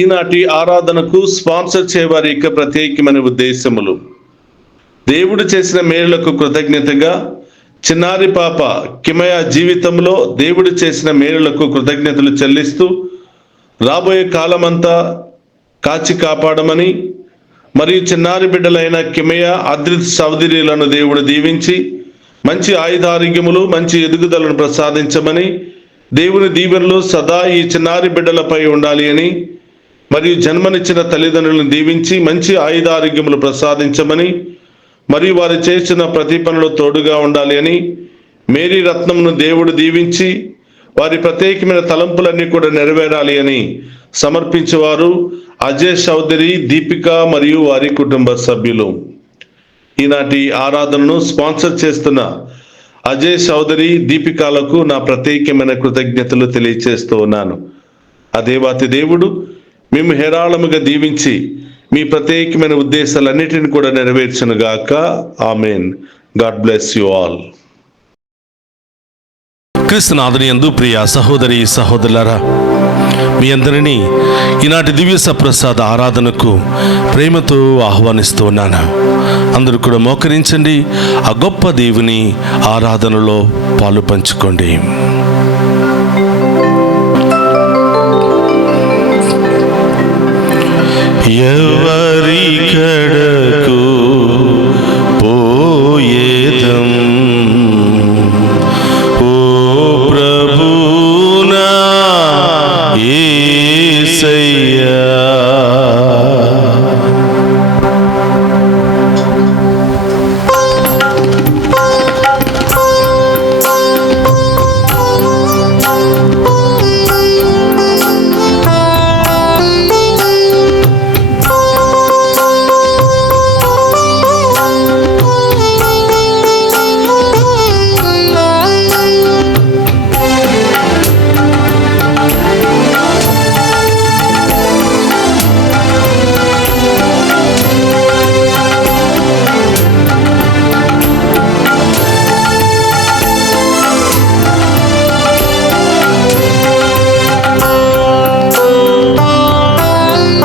ఈనాటి ఆరాధనకు స్పాన్సర్ చేయవారి యొక్క ప్రత్యేకమైన ఉద్దేశములు: దేవుడు చేసిన మేలులకు కృతజ్ఞతగా చిన్నారి పాప కిమయ జీవితంలో దేవుడు చేసిన మేలులకు కృతజ్ఞతలు చెల్లిస్తూ రాబోయే కాలమంతా కాచి కాపాడమని, మరియు చిన్నారి బిడ్డలైన కిమయ అద్రిత్ సహోదరులను దేవుడు దీవించి మంచి ఆయుధారోగ్యములు, మంచి ఎదుగుదలను ప్రసాదించమని, దేవుని దీవెనలు సదా ఈ చిన్నారి బిడ్డలపై ఉండాలి అని, మరియు జన్మనిచ్చిన తల్లిదండ్రులను దీవించి మంచి ఆయుధారోగ్యములు ప్రసాదించమని, మరియు వారు చేసిన ప్రతి పనులు తోడుగా ఉండాలి అని, మేరీ రత్నమును దేవుడు దీవించి వారి ప్రత్యేకమైన తలంపులన్నీ కూడా నెరవేరాలి అని సమర్పించేవారు అజయ్ చౌదరి, దీపిక మరియు వారి కుటుంబ సభ్యులు. ఈనాటి ఆరాధనను స్పాన్సర్ చేస్తున్న అజయ్ చౌదరి, దీపికలకు నా ప్రత్యేకమైన కృతజ్ఞతలు తెలియజేస్తూ ఉన్నాను. ఆ దేవాతి దేవుడు మేము హేరాళముగా దీవించి మీ ప్రత్యేకమైన ఉద్దేశాలన్నిటిని కూడా నెరవేర్చునుగాక. Amen. God bless you all. క్రీస్తునాథుని యందు ప్రియ సహోదరి సహోదరులారా, మీ అందరినీ ఈనాటి దివ్య సప్రసాద ఆరాధనకు ప్రేమతో ఆహ్వానిస్తూ ఉన్నాను. అందరూ కూడా మోకరించండి, ఆ గొప్ప దేవుని ఆరాధనలో పాలు పంచుకోండి. ఎవరి కడకు పోయేదం ఓ ప్రభునా యేసయ్యా,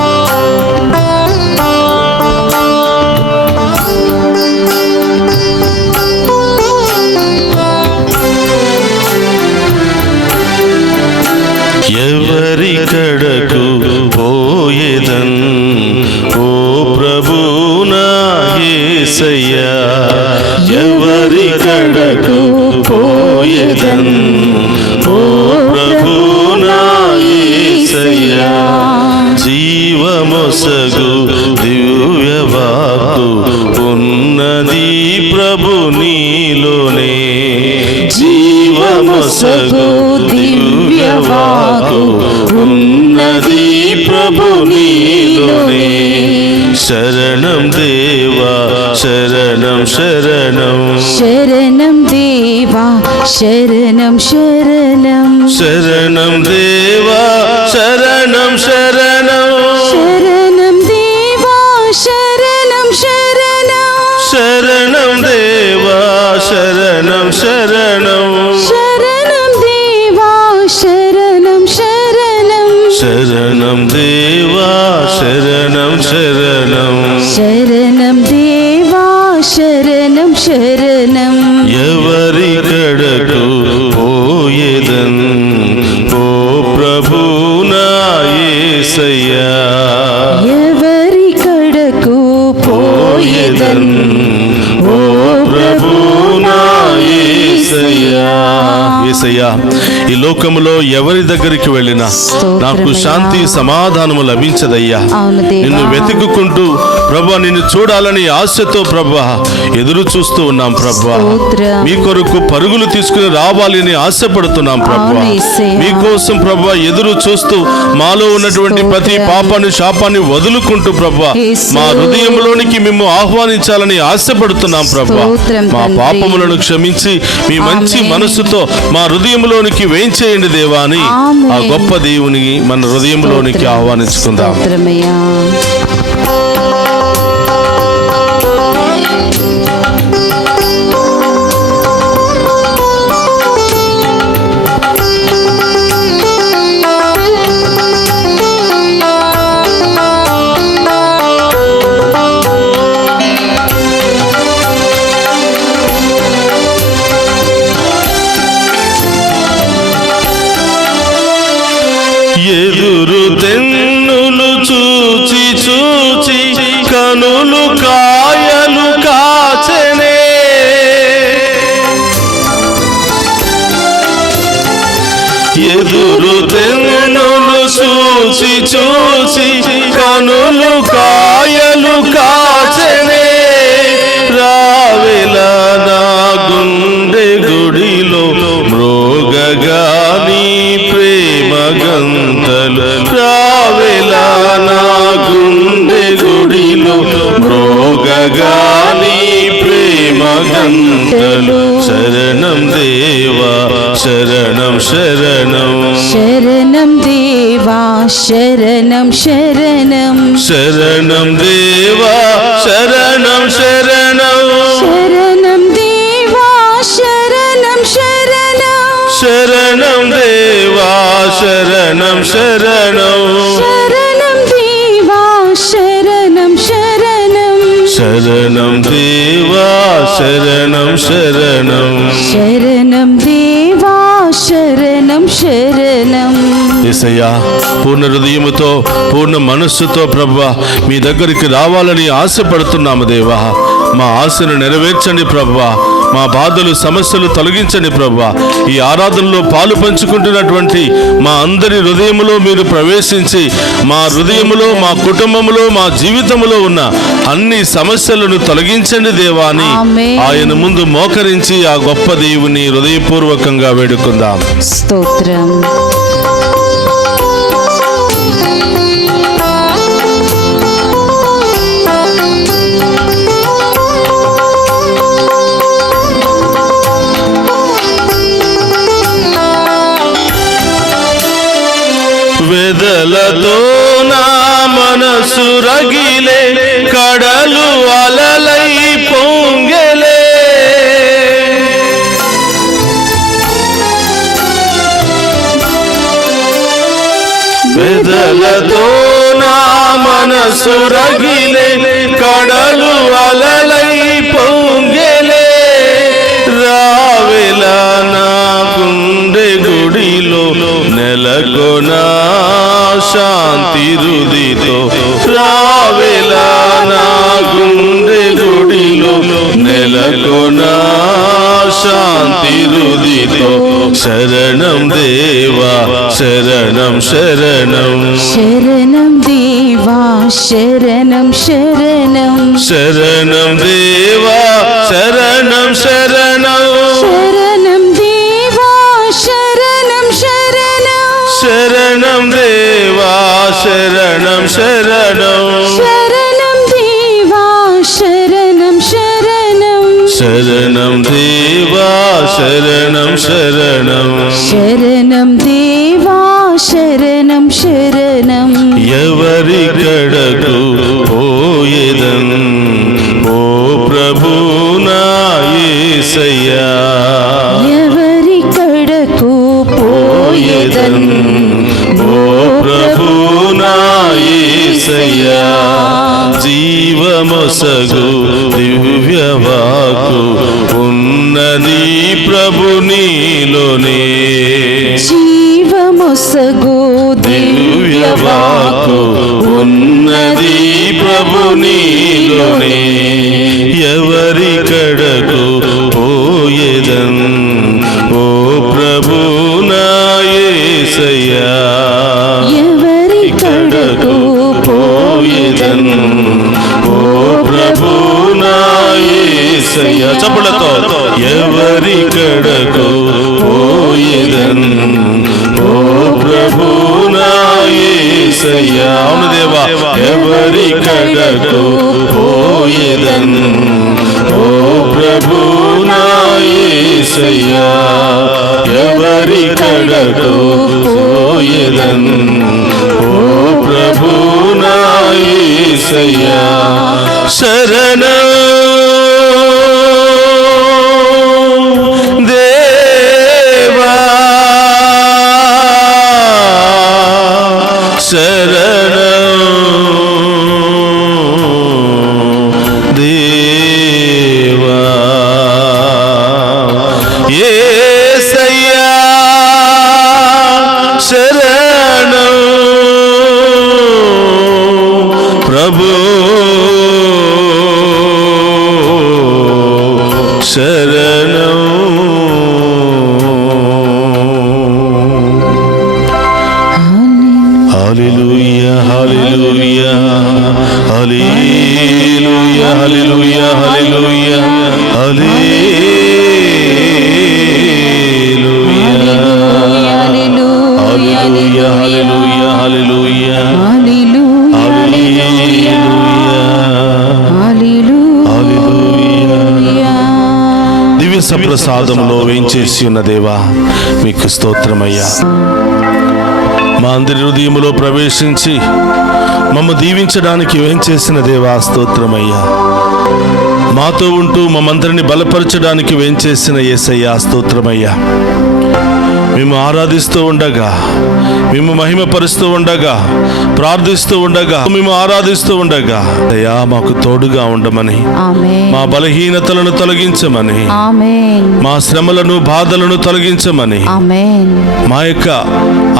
ఎవరి కడకు పోయేదన్ ఓ ప్రభునా యేసయ్యా, ఎవరి కడకు పోయేదన్ ఓ ప్రభునా యేసయ్యా, జీవమొసగు దివ్యవాక్కు ఉన్నది ప్రభు నీలోనే, జీవమొసగు దివ్యవాక్కు ఉన్నది ప్రభు నీలోనే. శరణం దేవా శరణం శరణం, శరణం దేవా శరణం శరణం, శరణం దేవా శరణం శరణం, శరణం దేవా శరణం శరణం, శరణం దేవా శరణం శరణం, శరణం దేవా శరణం శరణం, శరణం దేవా శరణం శరణం, శరణం దేవా శరణం శరణం. ఎవరి కడకు పోయేదన్ ఓ ప్రభునా యేసయ్యా, ఎవరి కడకు పోయేదన్ ఓ ప్రభునా యేసయ్యా. యేసయ్యా, ఈ లోకములో ఎవరి దగ్గరికి వెళ్ళినా నాకు శాంతి సమాధానము లభించదయ్యా. నిన్ను వెతుక్కుంటూ ప్రభా, నిన్ను చూడాలని ఆశతో ప్రభా ఎదురు చూస్తూ ఉన్నాం ప్రభా. మీ కొరకు పరుగులు తీసుకుని రావాలని ఆశపడుతున్నాం ప్రభా. మీకోసం ప్రభా ఎదురు చూస్తూ మాలో ఉన్నటువంటి ప్రతి పాపాన్ని శాపాన్ని వదులుకుంటూ ప్రభా మా హృదయంలోనికి మేము ఆహ్వానించాలని ఆశపడుతున్నాం ప్రభా. మా పాపములను క్షమించి మీ మంచి మనసుతో మా హృదయంలోనికి వేయించేయండి దేవా అని ఆ గొప్ప దేవుని మన హృదయంలోనికి ఆహ్వానించుకుందాం. ఎదురు తెన్నులు చూసి చూసి కనులు కాయలు కాచనే రావెలా నా గుండె గుడిలో మ్రోగగా నీ ప్రేమ గంతలు రావెలా నా గుండె గుడిలో మ్రోగగా నీ ప్రేమ గంతలు శరణం దేవా శరణం శరణం శరణం దేవా శరణం శరణం శరణం దేవా శరణం శరణం శరణం దేవా శరణం శరణం శరణం దేవా శరణం శరణం శరణం దేవా శరణం శరణం శరణం దేవా శరణం శరణం శరణం దేవా శరణం శరణం యేసయ్యా పూర్ణ హృదయముతో పూర్ణ మనస్సుతో ప్రభువా మీ దగ్గరికి రావాలని ఆశపడుతున్నాము దేవా. మా ఆశను నెరవేర్చండి ప్రభువా. మా బాధలు సమస్యలు తొలగించండి ప్రభువా. ఈ ఆరాధనలో పాలు పంచుకుంటున్నటువంటి మా అందరి హృదయములో మీరు ప్రవేశించి మా హృదయములో మా కుటుంబములో మా జీవితములో ఉన్న అన్ని సమస్యలను తొలగించండి దేవా అని ఆమేన్. ఆయన ముందు మోకరించి ఆ గొప్ప దేవుని హృదయపూర్వకంగా వేడుకుందాం. స్తోత్రం. వెదలతో నా మనసు రగిలే కడలు అలలై పొంగెలే వెదలతో నా మనసు రగిలే కడలు అలలై పొంగెలే రావెలా నా గుండె గుడిలో నెలకొనా శాంతి రుదితో రావెలా నా గుండె గుడిలో నెలకొనా శాంతి రుదితో శరణం దేవా శరణం శరణం శరణం దేవా శరణం శరణం శరణం దేవా శరణం శరణం శరణం దేవా శరణం శరణం శరణం దేవా శరణం శరణం శరణం దేవా శరణం శరణం శరణం దేవా శరణం శరణం శరణం దేవా శరణం శరణం ఎవరి కడకు పోయేదన్ ఓ ప్రభు నా యేసయ్యా ఎవరి కడకు పోయేదన్ ఓ ప్రభు నా యేసయ్యా జీవమొసగు దివ్యవాకు ఉన్నది ప్రభు నీలోనే జీవమొసగు దివ్యవాకు ఉన్నది ప్రభు నీలోనే ఎవరి కడకు పోయేదన్ ఓ ప్రభు నా యేసయ్యా ఎవరి కడకు పోయేదన్ ఓ ప్రభు నా యేసయ్యా చప్పులతో ఎవరి కడకు పోయేదన్ ఓ ప్రభు నా యేసయ్యా అవును దేవా ఎవరి కడకు పోయేదన్ ఓ ప్రభు నా యేసయ్యా ఎవరి కడకు పోయేదన్ ఓ ప్రభు నా యేసయ్యా శరణం దేవా శరణం దేవా యేసయ్యా శరణం ప్రభు శరణం దివ్య సప్రసాదంలో వేంచేసి ఉన్న దేవా మీకు స్తోత్రమయ్యా. మా అందరి హృదయములో ప్రవేశించి మమ్మ దీవించడానికి వేంచేసిన దేవా స్తోత్రమయ్యా. మాతో ఉంటూ మమ్మందరిని బలపరచడానికి వేంచేసిన యేసయ్యా స్తోత్రమయ్యా. మేము ఆరాధిస్తూ ఉండగా, మేము మహిమపరుస్తూ ఉండగా, ప్రార్థిస్తూ ఉండగా, మేము ఆరాధిస్తూ ఉండగా దయా మాకు తోడుగా ఉండమని, ఆమేన్. మా బలహీనతలను తొలగించమని, ఆమేన్. మా శ్రమలను బాధలను తొలగించమని, ఆమేన్. మా యొక్క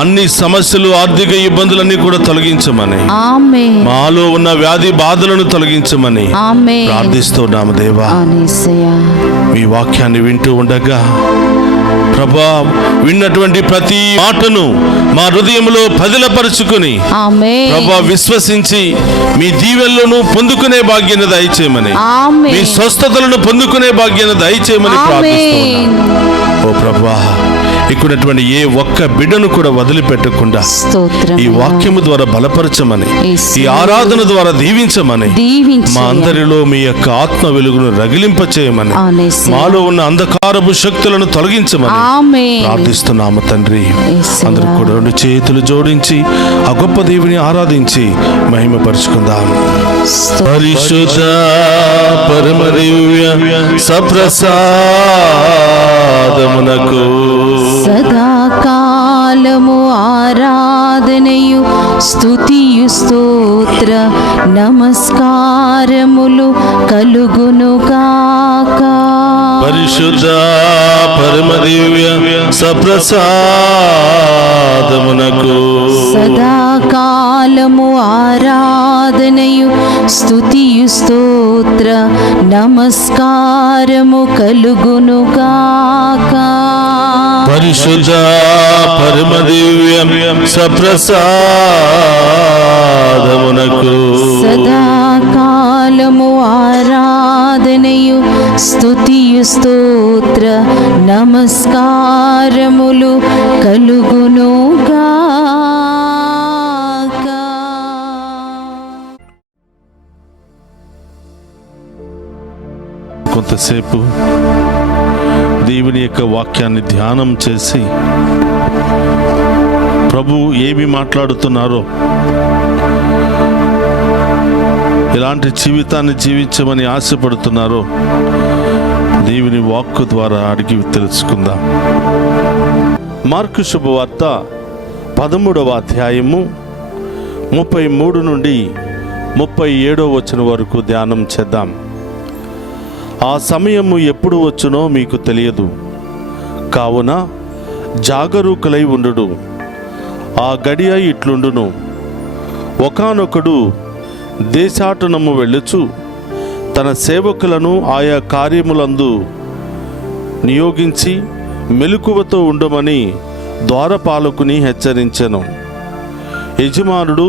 అన్ని సమస్యలు ఆర్థిక ఇబ్బందులన్నీ కూడా తొలగించమని, ఆమేన్. మాలో ఉన్న వ్యాధి బాధలను తొలగించమని ఆమేన్. ప్రార్థిస్తున్నాము దేవా. యేసయ్యా. మీ వాక్యాన్ని వింటూ ఉండగా ప్రభా, విన్నటువంటి ప్రతి మాటను మా హృదయంలో పదిలపరుచుకుని ఆమేన్. ప్రభా విశ్వసించి మీ దీవెనలను పొందుకునే భాగ్యాన్ని దయచేయమని, ఆమేన్. మీ స్వస్థతలను పొందుకునే భాగ్యాన్ని దయచేయమని ప్రార్థిస్తున్నాను. ఓ ప్రభా, ఇక్కడటువంటి ఏ ఒక్క బిడ్డను కూడా వదిలిపెట్టకుండా స్తోత్రం. ఈ వాక్యము ద్వారా బలపరచమని, ఈ ఆరాధన ద్వారా దీవించమని, మా అందరిలో మీ యొక్క ఆత్మ వెలుగును రగిలింపచేయమని, మాలో ఉన్న అంధకారపు శక్తులను తొలగించమని ఆమేన్. ప్రార్థిస్తున్నాము తండ్రి. అందరూ కూడా రెండు చేతులు జోడించి ఆ గొప్ప దేవుని ఆరాధించి మహిమపరుచుకుందాం. పరిశుద్ధ పరమ దివ్య సప్రసాదమునకు సదాకాలము ఆరాధనయు స్తుతియు స్తోత్ర నమస్కారములు కలుగునుగాక. పరిశుద్ధ పరమ దివ్య సప్రసాదమునకు సదాకాలము ఆరాధనయు స్తుతియు స్తోత్ర నమస్కారము కలుగునుగాక. పరిశుద్ధ పరమ దివ్య సప్రసాదమునకు సదాకాలము ఆరాధనయు స్తుతియు స్తోత్ర నమస్కారములు కలుగునుగాక. కొంతసేపు దేవుని యొక్క వాక్యాన్ని ధ్యానం చేసి ప్రభు ఏమి మాట్లాడుతున్నారో, ఎలాంటి జీవితాన్ని జీవించమని ఆశపడుతున్నారో దేవుని వాక్కు ద్వారా అడిగి తెలుసుకుందాం. మార్కు శుభవార్త 13వ అధ్యాయము 33 నుండి 37వ వచనం వరకు ధ్యానం చేద్దాం. ఆ సమయము ఎప్పుడు వచ్చునో మీకు తెలియదు, కావున జాగరూకులై ఉండుడు. ఆ గడియ ఇట్లుండును, ఒకానొకడు దేశాటనము వెళ్ళుచు తన సేవకులను ఆయా కార్యములందు నియోగించి మెలకువతో ఉండమని ద్వారపాలకుని హెచ్చరించెను. యజమానుడు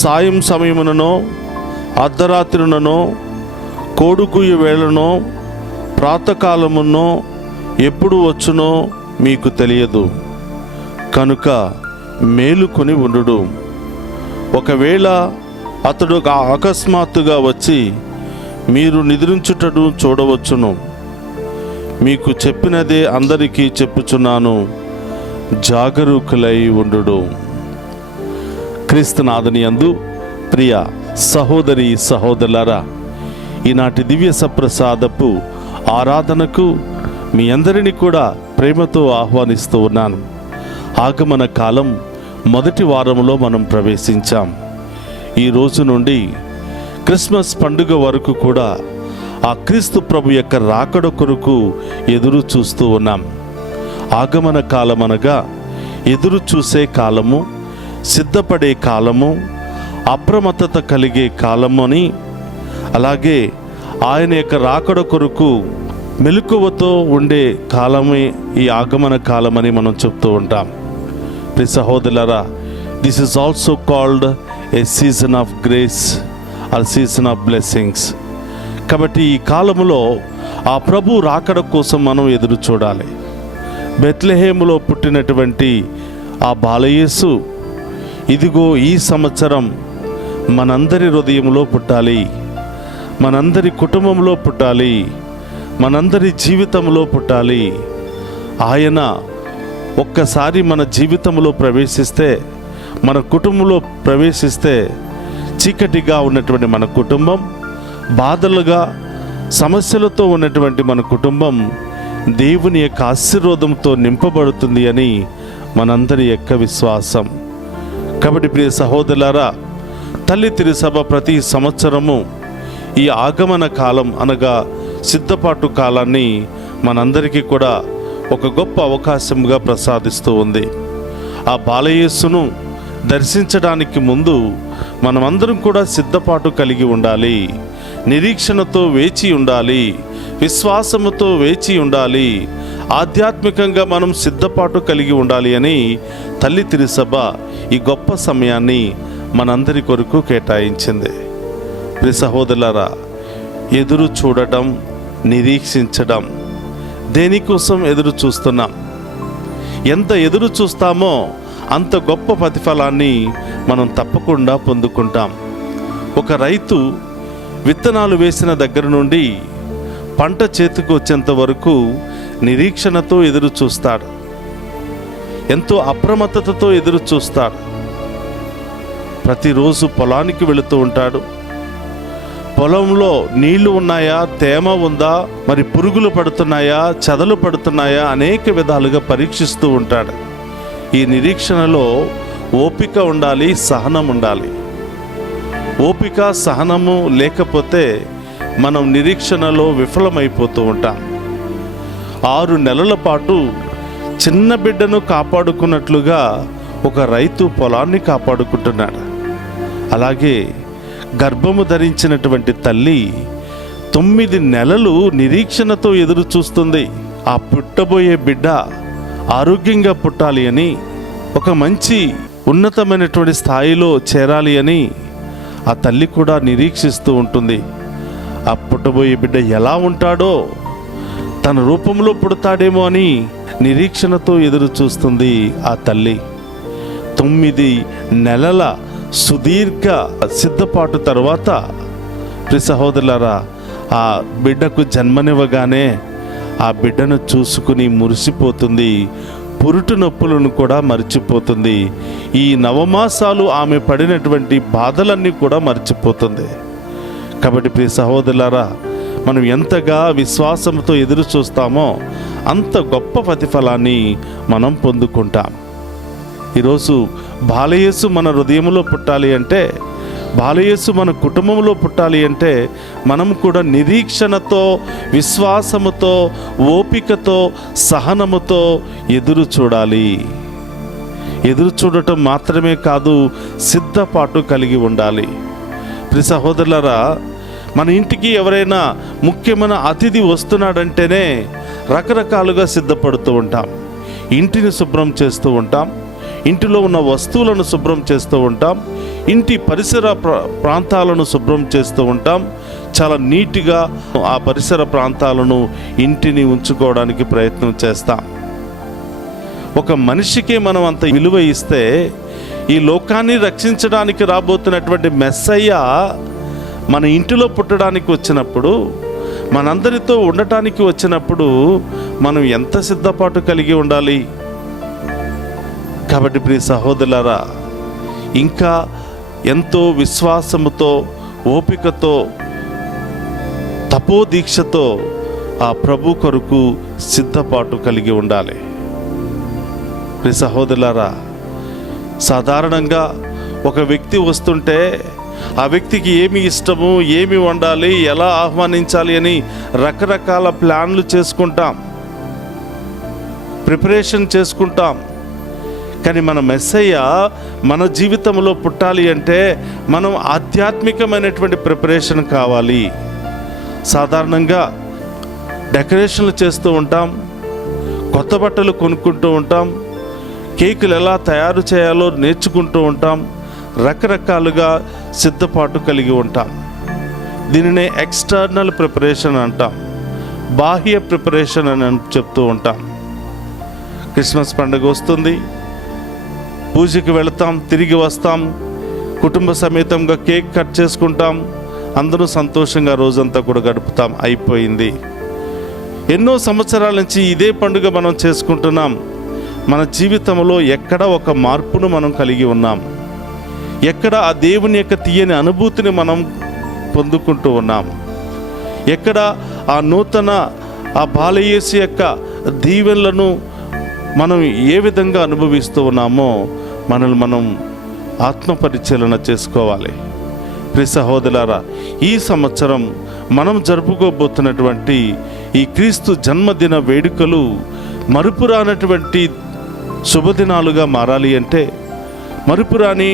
సాయం సమయముననో అర్ధరాత్రిననో కోడుకూయ వేళనో ప్రాతకాలమునో ఎప్పుడు వచ్చునో మీకు తెలియదు, కనుక మేలుకొని ఉండుడు. ఒకవేళ అతడు అకస్మాత్తుగా వచ్చి మీరు నిద్రించుటను చూడవచ్చును. మీకు చెప్పినదే అందరికీ చెప్పుచున్నాను, జాగరూకులై ఉండుడు. క్రీస్తునాథుని యందు ప్రియ సహోదరి సహోదరులారా, ఈనాటి దివ్య సప్రసాదపు ఆరాధనకు మీ అందరినీ కూడా ప్రేమతో ఆహ్వానిస్తూ ఉన్నాను. ఆగమన కాలం మొదటి వారంలో మనం ప్రవేశించాం. ఈ రోజు నుండి క్రిస్మస్ పండుగ వరకు కూడా ఆ క్రీస్తు ప్రభు యొక్క రాకడ కొరకు ఎదురు చూస్తూ ఉన్నాం. ఆగమన కాలం అనగా ఎదురు చూసే కాలము, సిద్ధపడే కాలము, అప్రమత్తత కలిగే కాలము అని, అలాగే ఆయన యొక్క రాకడ కొరకు మెలకువతో ఉండే కాలమే ఈ ఆగమన కాలమని మనం చెప్తూ ఉంటాం. ప్రియ సహోదరులారా, this is also called a season of grace or season of blessings. కాబట్టి ఈ కాలములో ఆ ప్రభు రాకడ కోసం మనం ఎదురు చూడాలి. బెత్లెహేములో పుట్టినటువంటి ఆ బాలయేసు ఇదిగో ఈ సంవత్సరం మనందరి హృదయంలో పుట్టాలి, మనందరి కుటుంబంలో పుట్టాలి, మనందరి జీవితంలో పుట్టాలి. ఆయన ఒక్కసారి మన జీవితంలో ప్రవేశిస్తే, మన కుటుంబంలో ప్రవేశిస్తే, చీకటిగా ఉన్నటువంటి మన కుటుంబం, బాధలుగా సమస్యలతో ఉన్నటువంటి మన కుటుంబం దేవుని యొక్క ఆశీర్వాదంతో నింపబడుతుంది అని మనందరి యొక్క విశ్వాసం. కాబట్టి ప్రియ సహోదరులారా, తల్లి తిరుసభ ప్రతి సంవత్సరము ఈ ఆగమన కాలం అనగా సిద్ధపాటు కాలాన్ని మనందరికీ కూడా ఒక గొప్ప అవకాశంగా ప్రసాదిస్తూ ఉంది. ఆ బాలయేసును దర్శించడానికి ముందు మనమందరం కూడా సిద్ధపాటు కలిగి ఉండాలి, నిరీక్షణతో వేచి ఉండాలి, విశ్వాసముతో వేచి ఉండాలి, ఆధ్యాత్మికంగా మనం సిద్ధపాటు కలిగి ఉండాలి అని తల్లి తిరుసభ ఈ గొప్ప సమయాన్ని మనందరి కొరకు కేటాయించింది. ప్రియ సహోదరులారా, ఎదురు చూడటం, నిరీక్షించడం, దేనికోసం ఎదురు చూస్తున్నాం? ఎంత ఎదురు చూస్తామో అంత గొప్ప ప్రతిఫలాన్ని మనం తప్పకుండా పొందుకుంటాం. ఒక రైతు విత్తనాలు వేసిన దగ్గర నుండి పంట చేతికి వచ్చేంత వరకు నిరీక్షణతో ఎదురు చూస్తాడు, ఎంతో అప్రమత్తతతో ఎదురు చూస్తాడు. ప్రతిరోజు పొలానికి వెళుతూ ఉంటాడు. పొలంలో నీళ్లు ఉన్నాయా, తేమ ఉందా, మరి పురుగులు పడుతున్నాయా, చెదలు పడుతున్నాయా, అనేక విధాలుగా పరీక్షిస్తూ ఉంటాడు. ఈ నిరీక్షణలో ఓపిక ఉండాలి, సహనం ఉండాలి. ఓపిక సహనము లేకపోతే మనం నిరీక్షణలో విఫలమైపోతూ ఉంటాం. 6 నెలల పాటు చిన్న బిడ్డను కాపాడుకున్నట్లుగా ఒక రైతు పొలాన్ని కాపాడుకుంటున్నాడు. అలాగే గర్భము ధరించినటువంటి తల్లి 9 నెలలు నిరీక్షణతో ఎదురు చూస్తుంది. ఆ పుట్టబోయే బిడ్డ ఆరోగ్యంగా పుట్టాలి అని, ఒక మంచి ఉన్నతమైనటువంటి స్థాయిలో చేరాలి అని ఆ తల్లి కూడా నిరీక్షిస్తూ ఉంటుంది. ఆ పుట్టబోయే బిడ్డ ఎలా ఉంటాడో, తన రూపంలో పుడతాడేమో అని నిరీక్షణతో ఎదురు చూస్తుంది ఆ తల్లి. 9 నెలల సుదీర్ఘ సిద్ధపాటు తర్వాత ప్రియ సహోదరులారా, ఆ బిడ్డకు జన్మనివ్వగానే ఆ బిడ్డను చూసుకుని మురిసిపోతుంది. పురుటు నొప్పులను కూడా మర్చిపోతుంది. ఈ నవమాసాలు ఆమె పడినటువంటి బాధలన్నీ కూడా మర్చిపోతుంది. కాబట్టి ప్రియ సహోదరులారా, మనం ఎంతగా విశ్వాసంతో ఎదురు చూస్తామో అంత గొప్ప ప్రతిఫలాన్ని మనం పొందుకుంటాం. ఈరోజు బాలయేసు మన హృదయంలో పుట్టాలి అంటే, బాలయేసు మన కుటుంబంలో పుట్టాలి అంటే, మనం కూడా నిరీక్షణతో, విశ్వాసముతో, ఓపికతో, సహనముతో ఎదురు చూడాలి. ఎదురు చూడటం మాత్రమే కాదు, సిద్ధపాటు కలిగి ఉండాలి. ప్రియ సహోదరులారా, మన ఇంటికి ఎవరైనా ముఖ్యమైన అతిథి వస్తున్నాడంటేనే రకరకాలుగా సిద్ధపడుతూ ఉంటాం. ఇంటిని శుభ్రం చేస్తూ ఉంటాం, ఇంటిలో ఉన్న వస్తువులను శుభ్రం చేస్తూ ఉంటాం, ఇంటి పరిసర ప్రాంతాలను శుభ్రం చేస్తూ ఉంటాం. చాలా నీట్గా ఆ పరిసర ప్రాంతాలను, ఇంటిని ఉంచుకోవడానికి ప్రయత్నం చేస్తాం. ఒక మనిషికే మనం అంత విలువ ఇస్తే, ఈ లోకాన్ని రక్షించడానికి రాబోతున్నటువంటి మెస్సయ్య మన ఇంటిలో పుట్టడానికి వచ్చినప్పుడు, మనందరితో ఉండటానికి వచ్చినప్పుడు మనం ఎంత సిద్ధపాటు కలిగి ఉండాలి. కాబట్టి ప్రియ సహోదరులారా, ఇంకా ఎంతో విశ్వాసముతో, ఓపికతో, తపోదీక్షతో ఆ ప్రభు కొరకు సిద్ధపాటు కలిగి ఉండాలి. ప్రియ సహోదరులారా, సాధారణంగా ఒక వ్యక్తి వస్తుంటే ఆ వ్యక్తికి ఏమి ఇష్టము, ఏమి వండాలి, ఎలా ఆహ్వానించాలి అని రకరకాల ప్లాన్లు చేసుకుంటాం, ప్రిపరేషన్ చేసుకుంటాం. కానీ మన మెస్సయ్య మన జీవితంలో పుట్టాలి అంటే మనం ఆధ్యాత్మికమైనటువంటి ప్రిపరేషన్ కావాలి. సాధారణంగా డెకరేషన్లు చేస్తూ ఉంటాం, కొత్త బట్టలు కొనుక్కుంటూ ఉంటాం, కేకులు ఎలా తయారు చేయాలో నేర్చుకుంటూ ఉంటాం, రకరకాలుగా సిద్ధపాటు కలిగి ఉంటాం. దీనినే ఎక్స్టర్నల్ ప్రిపరేషన్ అంటాం, బాహ్య ప్రిపరేషన్ అని చెప్తూ ఉంటాం. క్రిస్మస్ పండుగ వస్తుంది, పూజకి వెళతాం, తిరిగి వస్తాం, కుటుంబ సమేతంగా కేక్ కట్ చేసుకుంటాం, అందరూ సంతోషంగా రోజంతా కూడా గడుపుతాం, అయిపోయింది. ఎన్నో సంవత్సరాల నుంచి ఇదే పండుగ మనం చేసుకుంటున్నాం. మన జీవితంలో ఎక్కడ ఒక మార్పును మనం కలిగి ఉన్నాం, ఎక్కడ ఆ దేవుని యొక్క తీయని అనుభూతిని మనం పొందుకుంటూ ఉన్నాం, ఎక్కడ ఆ నూతన ఆ బాలయేసు యొక్క దీవెనలను మనం ఏ విధంగా అనుభవిస్తూ ఉన్నామో మనల్ని మనం ఆత్మపరిశీలన చేసుకోవాలి. ప్రియ సహోదరులారా, ఈ సంవత్సరం మనం జరుపుకోబోతున్నటువంటి ఈ క్రీస్తు జన్మదిన వేడుకలు మరుపురానటువంటి శుభదినాలుగా మారాలి అంటే, మరుపురాని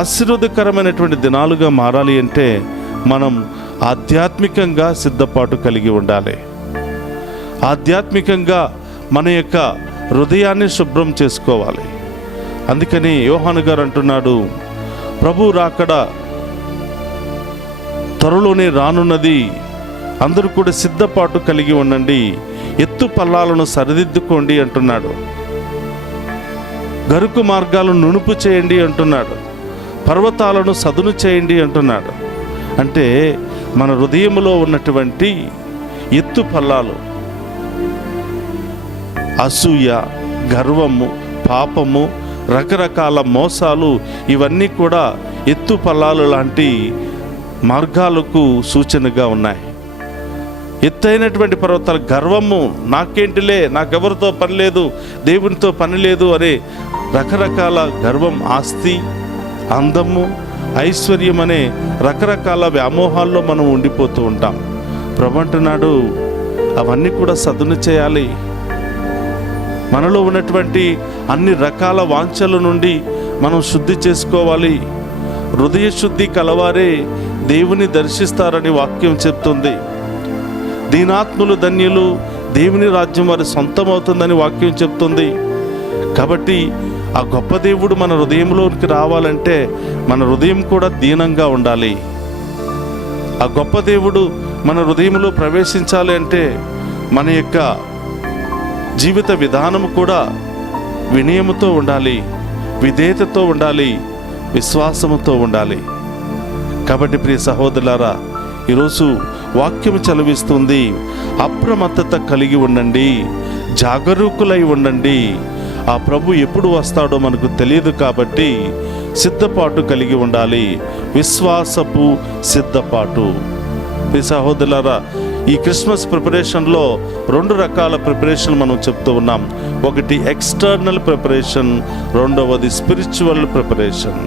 ఆశీర్వాదకరమైనటువంటి దినాలుగా మారాలి అంటే మనం ఆధ్యాత్మికంగా సిద్ధపాటు కలిగి ఉండాలి. ఆధ్యాత్మికంగా మన యొక్క హృదయాన్ని శుభ్రం చేసుకోవాలి. అందుకని యోహాను గారు అంటున్నాడు, ప్రభు రాకడ త్వరలోనే రానున్నది, అందరూ కూడా సిద్ధపాటు కలిగి ఉండండి, ఎత్తు పల్లాలను సరిదిద్దుకోండి అంటున్నాడు. గరుకు మార్గాలను నునుపు చేయండి అంటున్నాడు. పర్వతాలను సదును చేయండి అంటున్నాడు. అంటే మన హృదయంలో ఉన్నటువంటి ఎత్తు పల్లాలు, అసూయ, గర్వము, పాపము, రకరకాల మోసాలు, ఇవన్నీ కూడా ఎత్తు పల్లాలు లాంటి మార్గాలకు సూచనగా ఉన్నాయి. ఎత్తైనటువంటి పర్వతాలు, గర్వము, నాకేంటిలే, నాకెవరితో పని లేదు, దేవునితో పని లేదు అనే రకరకాల గర్వం, ఆస్తి, అందము, ఐశ్వర్యం అనే రకరకాల వ్యామోహాల్లో మనం ఉండిపోతూ ఉంటాం. ప్రభు అంటున్నాడు, అవన్నీ కూడా సదును చేయాలి. మనలో ఉన్నటువంటి అన్ని రకాల వాంఛల నుండి మనం శుద్ధి చేసుకోవాలి. హృదయ శుద్ధి కలవారే దేవుని దర్శిస్తారని వాక్యం చెప్తుంది. దీనాత్ములు ధన్యులు, దేవుని రాజ్యం వారి సొంతమవుతుందని వాక్యం చెప్తుంది. కాబట్టి ఆ గొప్ప దేవుడు మన హృదయంలోనికి రావాలంటే మన హృదయం కూడా దీనంగా ఉండాలి. ఆ గొప్ప దేవుడు మన హృదయంలో ప్రవేశించాలి అంటే మన యొక్క జీవిత విధానం కూడా వినయముతో ఉండాలి, విధేయతతో ఉండాలి, విశ్వాసముతో ఉండాలి. కాబట్టి ప్రియ సహోదరులారా, ఈరోజు వాక్యం చదివిస్తుంది, అప్రమత్తత కలిగి ఉండండి, జాగరూకులై ఉండండి. ఆ ప్రభు ఎప్పుడు వస్తాడో మనకు తెలియదు కాబట్టి సిద్ధపాటు కలిగి ఉండాలి, విశ్వాసపు సిద్ధపాటు. ప్రియ సహోదరులారా, ఈ క్రిస్మస్ ప్రిపరేషన్లో 2 రకాల ప్రిపరేషన్ మనం చెప్తూ ఉన్నాం. ఒకటి ఎక్స్టర్నల్ ప్రిపరేషన్, రెండవది స్పిరిచువల్ ప్రిపరేషన్.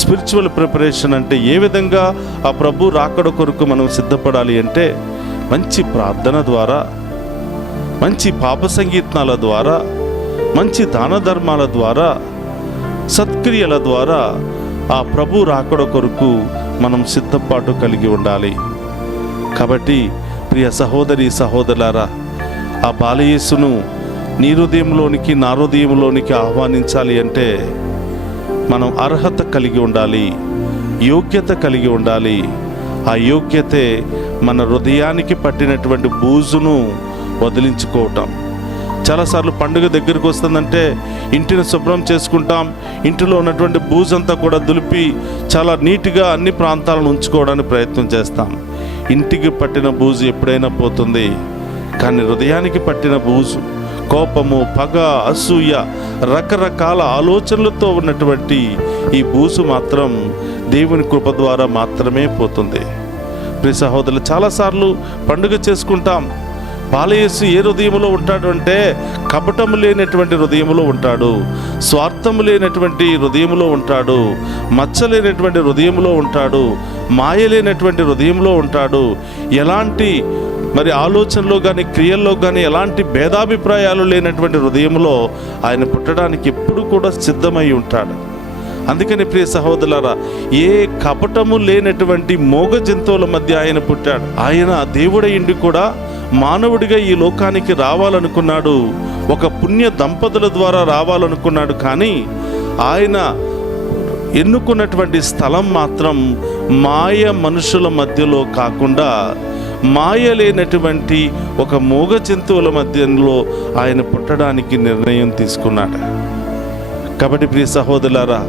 స్పిరిచువల్ ప్రిపరేషన్ అంటే ఏ విధంగా ఆ ప్రభు రాకడ కొరకు మనం సిద్ధపడాలి అంటే, మంచి ప్రార్థన ద్వారా, మంచి పాప సంగీతాల ద్వారా, మంచి దాన ధర్మాల ద్వారా, సత్క్రియల ద్వారా ఆ ప్రభు రాకడ కొరకు మనం సిద్ధపాటు కలిగి ఉండాలి. కాబట్టి ప్రియ సహోదరి సహోదరులారా, ఆ బాలయేసును నీ హృదయంలోనికి, నా హృదయంలోనికి ఆహ్వానించాలి అంటే మనం అర్హత కలిగి ఉండాలి, యోగ్యత కలిగి ఉండాలి. ఆ యోగ్యతే మన హృదయానికి పట్టినటువంటి బూజును వదిలించుకోవటం. చాలాసార్లు పండుగ దగ్గరికి వస్తుందంటే ఇంటిని శుభ్రం చేసుకుంటాం, ఇంటిలో ఉన్నటువంటి బూజంతా కూడా దులిపి చాలా నీట్గా అన్ని ప్రాంతాలను ఉంచుకోవడానికి ప్రయత్నం చేస్తాం. ఇంటికి పట్టిన బూజు ఎప్పుడైనా పోతుంది, కానీ హృదయానికి పట్టిన బూజు, కోపము, పగ, అసూయ, రకరకాల ఆలోచనలతో ఉన్నటువంటి ఈ బూజు మాత్రం దేవుని కృప ద్వారా మాత్రమే పోతుంది. ప్రియ సహోదరులు, చాలాసార్లు పండుగ చేసుకుంటాం. బాలయేసు ఏ హృదయంలో ఉంటాడు అంటే కపటము లేనటువంటి హృదయంలో ఉంటాడు, స్వార్థము లేనటువంటి హృదయంలో ఉంటాడు, మచ్చ లేనటువంటి హృదయంలో ఉంటాడు, మాయ లేనటువంటి హృదయంలో ఉంటాడు. ఎలాంటి ఆలోచనలో కానీ క్రియల్లో కానీ ఎలాంటి భేదాభిప్రాయాలు లేనటువంటి హృదయంలో ఆయన పుట్టడానికి ఎప్పుడు కూడా సిద్ధమై ఉంటాడు. అందుకని ప్రియ సహోదరులారా, ఏ కపటము లేనటువంటి మోగ జంతువుల మధ్య ఆయన పుట్టాడు. ఆయన దేవుడయ్యుండి కూడా మానవుడిగా ఈ లోకానికి రావాలనుకున్నాడు, ఒక పుణ్య దంపతుల ద్వారా రావాలనుకున్నాడు. కానీ ఆయన ఎన్నుకున్నటువంటి స్థలం మాత్రం మాయ మనుషుల మధ్యలో కాకుండా మాయ లేనటువంటి ఒక మూగ జంతువుల మధ్యలో ఆయన పుట్టడానికి నిర్ణయం తీసుకున్నాడు. కాబట్టి ప్రియ సహోదరులారా,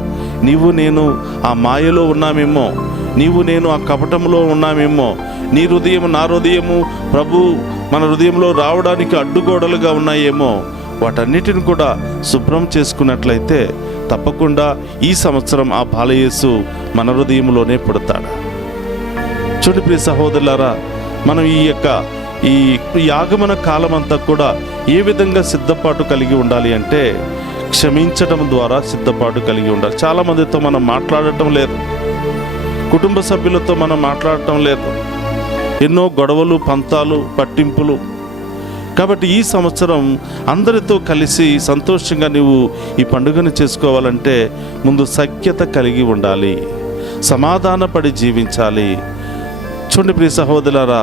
నీవు నేను ఆ మాయలో ఉన్నామేమో, నీవు నేను ఆ కపటంలో ఉన్నామేమో, నీ హృదయం నా హృదయము ప్రభు మన హృదయంలో రావడానికి అడ్డుగోడలుగా ఉన్నాయేమో వాటన్నిటిని కూడా శుభ్రం చేసుకున్నట్లయితే తప్పకుండా ఈ సంవత్సరం ఆ బాలయేసు మన హృదయంలోనే పుడతాడు. చూడండి ప్రియ సహోదరులారా, మనం ఈ ఆగమన కాలం అంతా కూడా ఏ విధంగా సిద్ధపాటు కలిగి ఉండాలి అంటే క్షమించడం ద్వారా సిద్ధపాటు కలిగి ఉండాలి. చాలామందితో మనం మాట్లాడటం లేదు, కుటుంబ సభ్యులతో మనం మాట్లాడటం లేదు, ఎన్నో గొడవలు, పంతాలు, పట్టింపులు. కాబట్టి ఈ సంవత్సరం అందరితో కలిసి సంతోషంగా నీవు ఈ పండుగను చేసుకోవాలంటే ముందు సఖ్యత కలిగి ఉండాలి, సమాధానపడి జీవించాలి. చూడండి ప్రియ సహోదరులారా,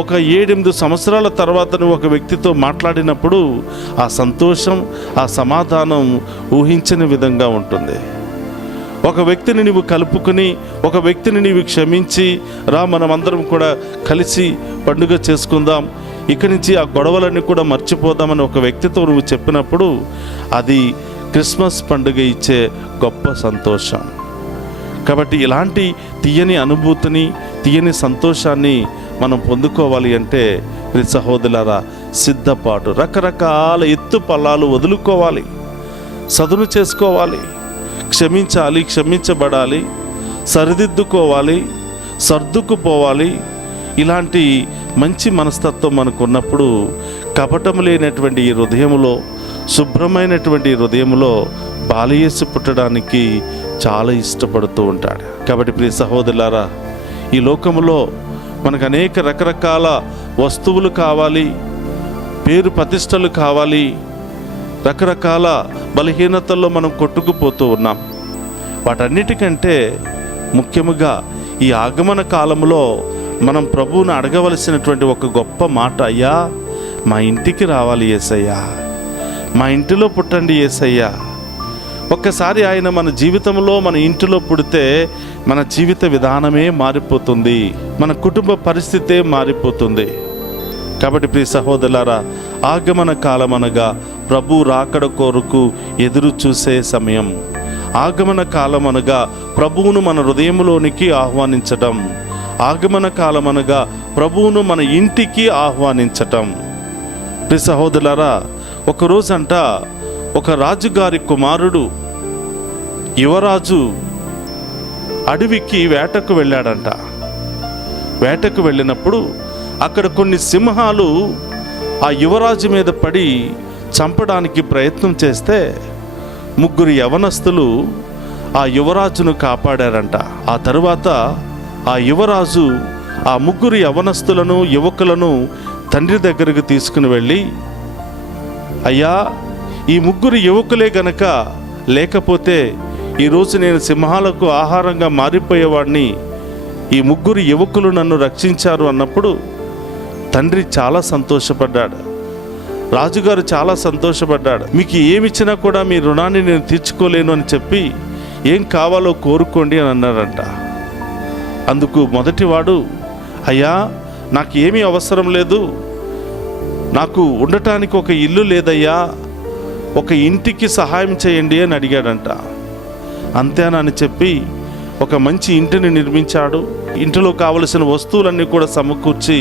ఒక 7-8 సంవత్సరాల తర్వాత నువ్వు ఒక వ్యక్తితో మాట్లాడినప్పుడు ఆ సంతోషం, ఆ సమాధానం ఊహించని విధంగా ఉంటుంది. ఒక వ్యక్తిని నీవు కలుపుకొని, ఒక వ్యక్తిని నీవు క్షమించి, మనమందరం కూడా కలిసి పండుగ చేసుకుందాం, ఇక్కడి నుంచి ఆ గొడవలన్నీ కూడా మర్చిపోదామని ఒక వ్యక్తితో నువ్వు చెప్పినప్పుడు అది క్రిస్మస్ పండుగ ఇచ్చే గొప్ప సంతోషం. కాబట్టి ఇలాంటి తీయని అనుభూతిని, తీయని సంతోషాన్ని మనం పొందుకోవాలి అంటే ప్రియ సహోదరులారా, సిద్ధపాటు, రకరకాల ఎత్తు పల్లాలు వదులుకోవాలి, సదును చేసుకోవాలి, క్షమించాలి, క్షమించబడాలి, సరిదిద్దుకోవాలి, సర్దుకుపోవాలి. ఇలాంటి మంచి మనస్తత్వం మనకు ఉన్నప్పుడు కపటం లేనటువంటి ఈ హృదయములో, శుభ్రమైనటువంటి హృదయములో బాలయేసు పుట్టడానికి చాలా ఇష్టపడుతూ ఉంటాడు. కాబట్టి ప్రియ సహోదరులారా, ఈ లోకములో మనకు అనేక రకరకాల వస్తువులు కావాలి, పేరు ప్రతిష్టలు కావాలి, రకరకాల బలహీనతల్లో మనం కొట్టుకుపోతూ ఉన్నాం. వాటన్నిటికంటే ముఖ్యముగా ఈ ఆగమన కాలంలో మనం ప్రభువును అడగవలసినటువంటి ఒక గొప్ప మాట, అయ్యా మా ఇంటికి రావాలి యేసయ్యా, మా ఇంటిలో పుట్టండి యేసయ్యా. ఒక్కసారి ఆయన మన జీవితంలో, మన ఇంటిలో పుడితే మన జీవిత విధానమే మారిపోతుంది, మన కుటుంబ పరిస్థితే మారిపోతుంది. కాబట్టి ప్రియ సహోదరులారా, ఆగమన కాలం అనగా ప్రభు రాకడ కొరకు ఎదురు చూసే సమయం. ఆగమన కాలం అనగా ప్రభువును మన హృదయంలోనికి ఆహ్వానించటం. ఆగమన కాలం అనగా ప్రభువును మన ఇంటికి ఆహ్వానించటం. ప్రియ సహోదరులారా, ఒకరోజంట ఒక రాజుగారి కుమారుడు, యువరాజు అడవికి వేటకు వెళ్ళాడంట. వేటకు వెళ్ళినప్పుడు అక్కడ కొన్ని సింహాలు ఆ యువరాజు మీద పడి చంపడానికి ప్రయత్నం చేస్తే 3 యవనస్తులు ఆ యువరాజును కాపాడారంట. ఆ తరువాత ఆ యువరాజు ఆ 3 యవనస్తులను, యువకులను తండ్రి దగ్గరకు తీసుకుని వెళ్ళి, అయ్యా ఈ 3 యువకులే గనక లేకపోతే ఈరోజు నేను సింహాలకు ఆహారంగా మారిపోయేవాడిని, ఈ 3 యువకులు నన్ను రక్షించారు అన్నప్పుడు తండ్రి చాలా సంతోషపడ్డాడు, రాజుగారు చాలా సంతోషపడ్డాడు. మీకు ఏమిచ్చినా కూడా మీ రుణాన్ని నేను తీర్చుకోలేను అని చెప్పి ఏం కావాలో కోరుకోండి అని అన్నారంట. అందుకు మొదటివాడు, అయ్యా నాకు ఏమీ అవసరం లేదు, నాకు ఉండటానికి ఒక ఇల్లు లేదయ్యా, ఒక ఇంటికి సహాయం చేయండి అని అడిగాడంట. అంతేనని చెప్పి ఒక మంచి ఇంటిని నిర్మించాడు. ఇంటిలో కావలసిన వస్తువులన్నీ కూడా సమకూర్చి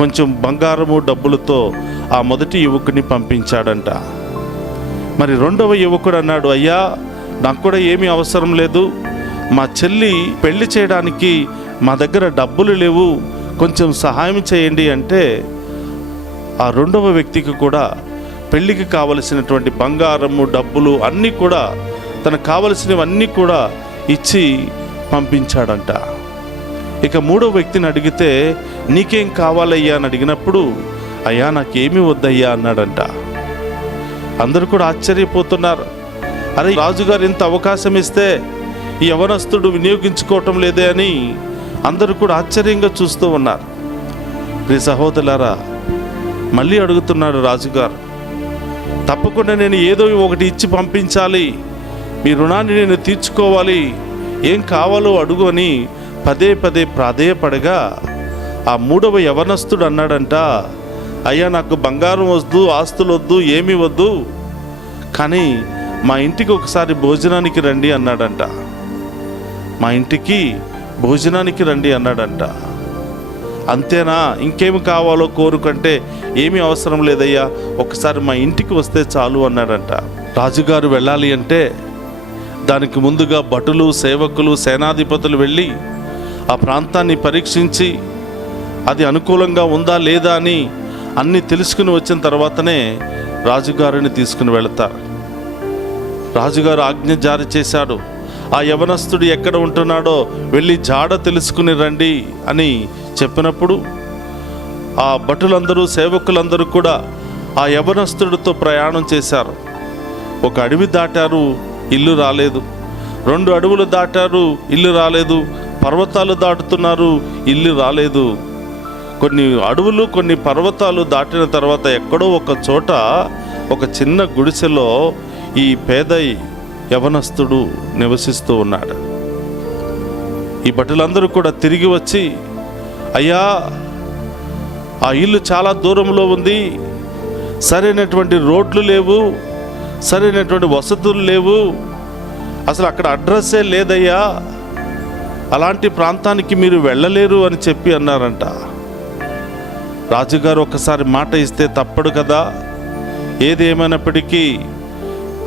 కొంచెం బంగారము, డబ్బులతో ఆ మొదటి యువకుని పంపించాడంట. మరి 2వ యువకుడు అన్నాడు, అయ్యా నాకు కూడా ఏమీ అవసరం లేదు, మా చెల్లి పెళ్లి చేయడానికి మా దగ్గర డబ్బులు లేవు, కొంచెం సహాయం చేయండి అంటే ఆ 2వ వ్యక్తికి కూడా పెళ్లికి కావలసినటువంటి బంగారము, డబ్బులు అన్నీ కూడా, తనకు కావలసినవన్నీ కూడా ఇచ్చి పంపించాడంట. ఇక 3వ వ్యక్తిని అడిగితే నీకేం కావాలయ్యా అని అడిగినప్పుడు, అయ్యా నాకేమీ వద్దయ్యా అన్నాడంట. అందరూ కూడా ఆశ్చర్యపోతున్నారు. అరే రాజుగారు ఇంత అవకాశం ఇస్తే ఈ యవనస్తుడు వినియోగించుకోవటం లేదే అని అందరూ కూడా ఆశ్చర్యంగా చూస్తూ ఉన్నారు. ప్రియ సహోదరులారా, మళ్ళీ అడుగుతున్నాడు రాజుగారు, తప్పకుండా నేను ఏదో ఒకటి ఇచ్చి పంపించాలి, మీ రుణాన్ని నేను తీర్చుకోవాలి, ఏం కావాలో అడుగు అని పదే పదే ప్రాధేయపడగా ఆ 3వ యవనస్తుడు అన్నాడంట, అయ్యా నాకు బంగారం వద్దు, ఆస్తులు వద్దు, ఏమీ వద్దు, కానీ మా ఇంటికి ఒకసారి భోజనానికి రండి అన్నాడంట. మా ఇంటికి భోజనానికి రండి అన్నాడంట. అంతేనా, ఇంకేమి కావాలో కోరుకంటే ఏమీ అవసరం లేదయ్యా, ఒకసారి మా ఇంటికి వస్తే చాలు అన్నాడంట. రాజుగారు వెళ్ళాలి అంటే దానికి ముందుగా భటులు, సేవకులు, సేనాధిపతులు వెళ్ళి ఆ ప్రాంతాన్ని పరీక్షించి అది అనుకూలంగా ఉందా లేదా అని అన్నీ తెలుసుకుని వచ్చిన తర్వాతనే రాజుగారిని తీసుకుని వెళతారు. రాజుగారు ఆజ్ఞ జారీ చేశాడు, ఆ యవనస్తుడు ఎక్కడ ఉంటున్నాడో వెళ్ళి జాడ తెలుసుకుని రండి అని చెప్పినప్పుడు ఆ భటులందరూ, సేవకులందరూ కూడా ఆ యవనస్తుడితో ప్రయాణం చేశారు. ఒక అడవి దాటారు, ఇల్లు రాలేదు. 2 అడవులు దాటారు, ఇల్లు రాలేదు. పర్వతాలు దాటుతున్నారు, ఇల్లు రాలేదు. కొన్ని అడవులు, కొన్ని పర్వతాలు దాటిన తర్వాత ఎక్కడో ఒక చోట ఒక చిన్న గుడిసెలో ఈ పేద యవనస్తుడు నివసిస్తూ ఉన్నాడు. ఈ భటులందరూ కూడా తిరిగి వచ్చి, అయ్యా ఆ ఇల్లు చాలా దూరంలో ఉంది, సరైనటువంటి రోడ్లు లేవు, సరైనటువంటి వసతులు లేవు, అసలు అక్కడ అడ్రస్సే లేదయ్యా, అలాంటి ప్రాంతానికి మీరు వెళ్ళలేరు అని చెప్పి అన్నారంట. రాజుగారు ఒకసారి మాట ఇస్తే తప్పడు కదా, ఏది ఏమైనప్పటికీ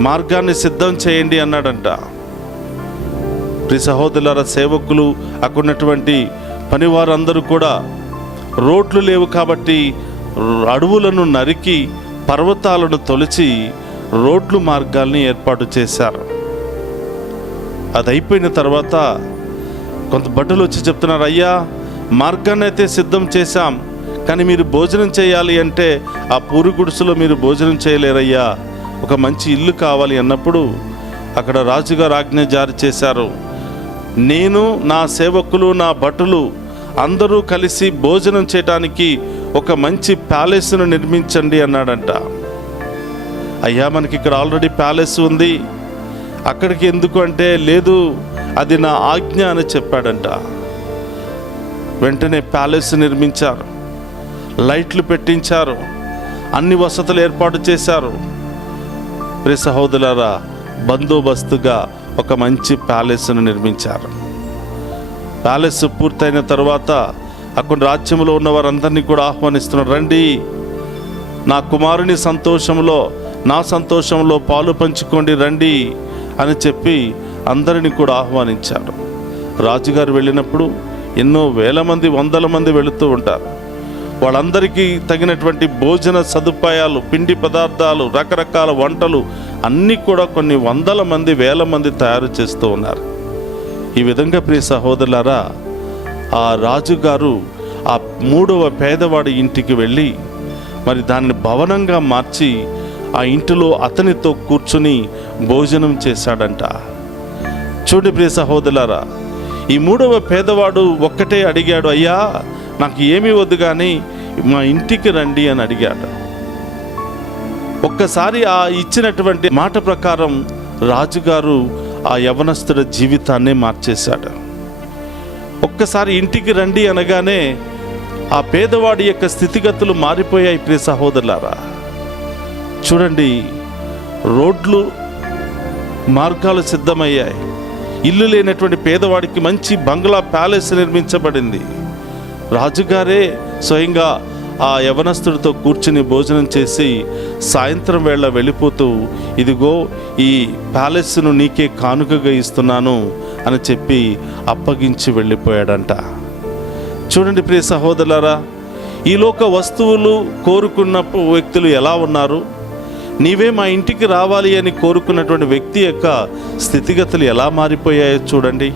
మార్గాన్ని సిద్ధం చేయండి అన్నాడంట. ప్రియ సహోదరులారా, సేవకులు, అక్కడున్నటువంటి పనివారందరూ కూడా రోడ్లు లేవు కాబట్టి అడవులను నరికి పర్వతాలను తొలిచి రోడ్లు మార్గాల్ని ఏర్పాటు చేశారు. అది అయిపోయిన తర్వాత కొంత భటులు వచ్చి చెప్తున్నారు, అయ్యా మార్గాన్ని అయితే సిద్ధం చేశాం, కానీ మీరు భోజనం చేయాలి అంటే ఆ పూరి గుడిసెలో మీరు భోజనం చేయలేరయ్యా, ఒక మంచి ఇల్లు కావాలి అన్నప్పుడు అక్కడ రాజుగారు ఆజ్ఞ జారీ చేశారు, నేను, నా సేవకులు, నా భటులు అందరూ కలిసి భోజనం చేయడానికి ఒక మంచి ప్యాలెస్ను నిర్మించండి అన్నాడంట. అయ్యా మనకి ఇక్కడ ఆల్రెడీ ప్యాలెస్ ఉంది, అక్కడికి ఎందుకు అంటే లేదు, అది నా ఆజ్ఞ అని చెప్పాడంట. వెంటనే ప్యాలెస్ నిర్మించారు, లైట్లు పెట్టించారు, అన్ని వసతులు ఏర్పాటు చేశారు. ప్రియ సహోదరులారా, బందోబస్తుగా ఒక మంచి ప్యాలెస్ను నిర్మించారు. ప్యాలెస్ పూర్తయిన తర్వాత అక్కడ రాజ్యంలో ఉన్న వారందరినీ కూడా ఆహ్వానిస్తున్నారు, రండి నా కుమారుని సంతోషంలో, నా సంతోషంలో పాలు పంచుకోండి రండి అని చెప్పి అందరినీ కూడా ఆహ్వానించారు. రాజుగారు వెళ్ళినప్పుడు ఎన్నో వేల మంది, వందల మంది వెళుతూ ఉంటారు. వాళ్ళందరికీ తగినటువంటి భోజన సదుపాయాలు, పిండి పదార్థాలు, రకరకాల వంటలు అన్నీ కూడా కొన్ని వందల మంది, వేల మంది తయారు చేస్తూ ఉన్నారు. ఈ విధంగా ప్రియ సహోదరులారా, ఆ రాజుగారు ఆ 3వ పేదవాడి ఇంటికి వెళ్ళి మరి దాన్ని భవనంగా మార్చి ఆ ఇంటిలో అతనితో కూర్చుని భోజనం చేశాడంట. చూడండి ప్రియ సహోదరులారా, ఈ 3వ పేదవాడు ఒక్కటే అడిగాడు, అయ్యా నాకు ఏమీ వద్దు కానీ మా ఇంటికి రండి అని అడిగాడు. ఒక్కసారి ఆ ఇచ్చినటువంటి మాట ప్రకారం రాజుగారు ఆ యవనస్తుడి జీవితాన్నే మార్చేశాడు. ఒక్కసారి ఇంటికి రండి అనగానే ఆ పేదవాడి యొక్క స్థితిగతులు మారిపోయాయి. ప్రియ సహోదరులారా, చూడండి, రోడ్లు మార్గాలు సిద్ధమయ్యాయి. ఇల్లు లేనటువంటి పేదవాడికి మంచి బంగ్లా, ప్యాలెస్ నిర్మించబడింది. రాజుగారే స్వయంగా ఆ యవనస్తుడితో కూర్చుని భోజనం చేసి సాయంత్రం వేళ వెళ్ళిపోతూ, ఇదిగో ఈ ప్యాలెస్ను నీకే కానుకగా ఇస్తున్నాను అని చెప్పి అప్పగించి వెళ్ళిపోయాడంట. చూడండి ప్రియ సహోదరులారా, ఈ లోక వస్తువులు కోరుకున్న వ్యక్తులు ఎలా ఉన్నారు, నీవే మా ఇంటికి రావాలి అని కోరుకున్నటువంటి వ్యక్తి యొక్క స్థితిగతులు ఎలా మారిపోయాయో చూడండి.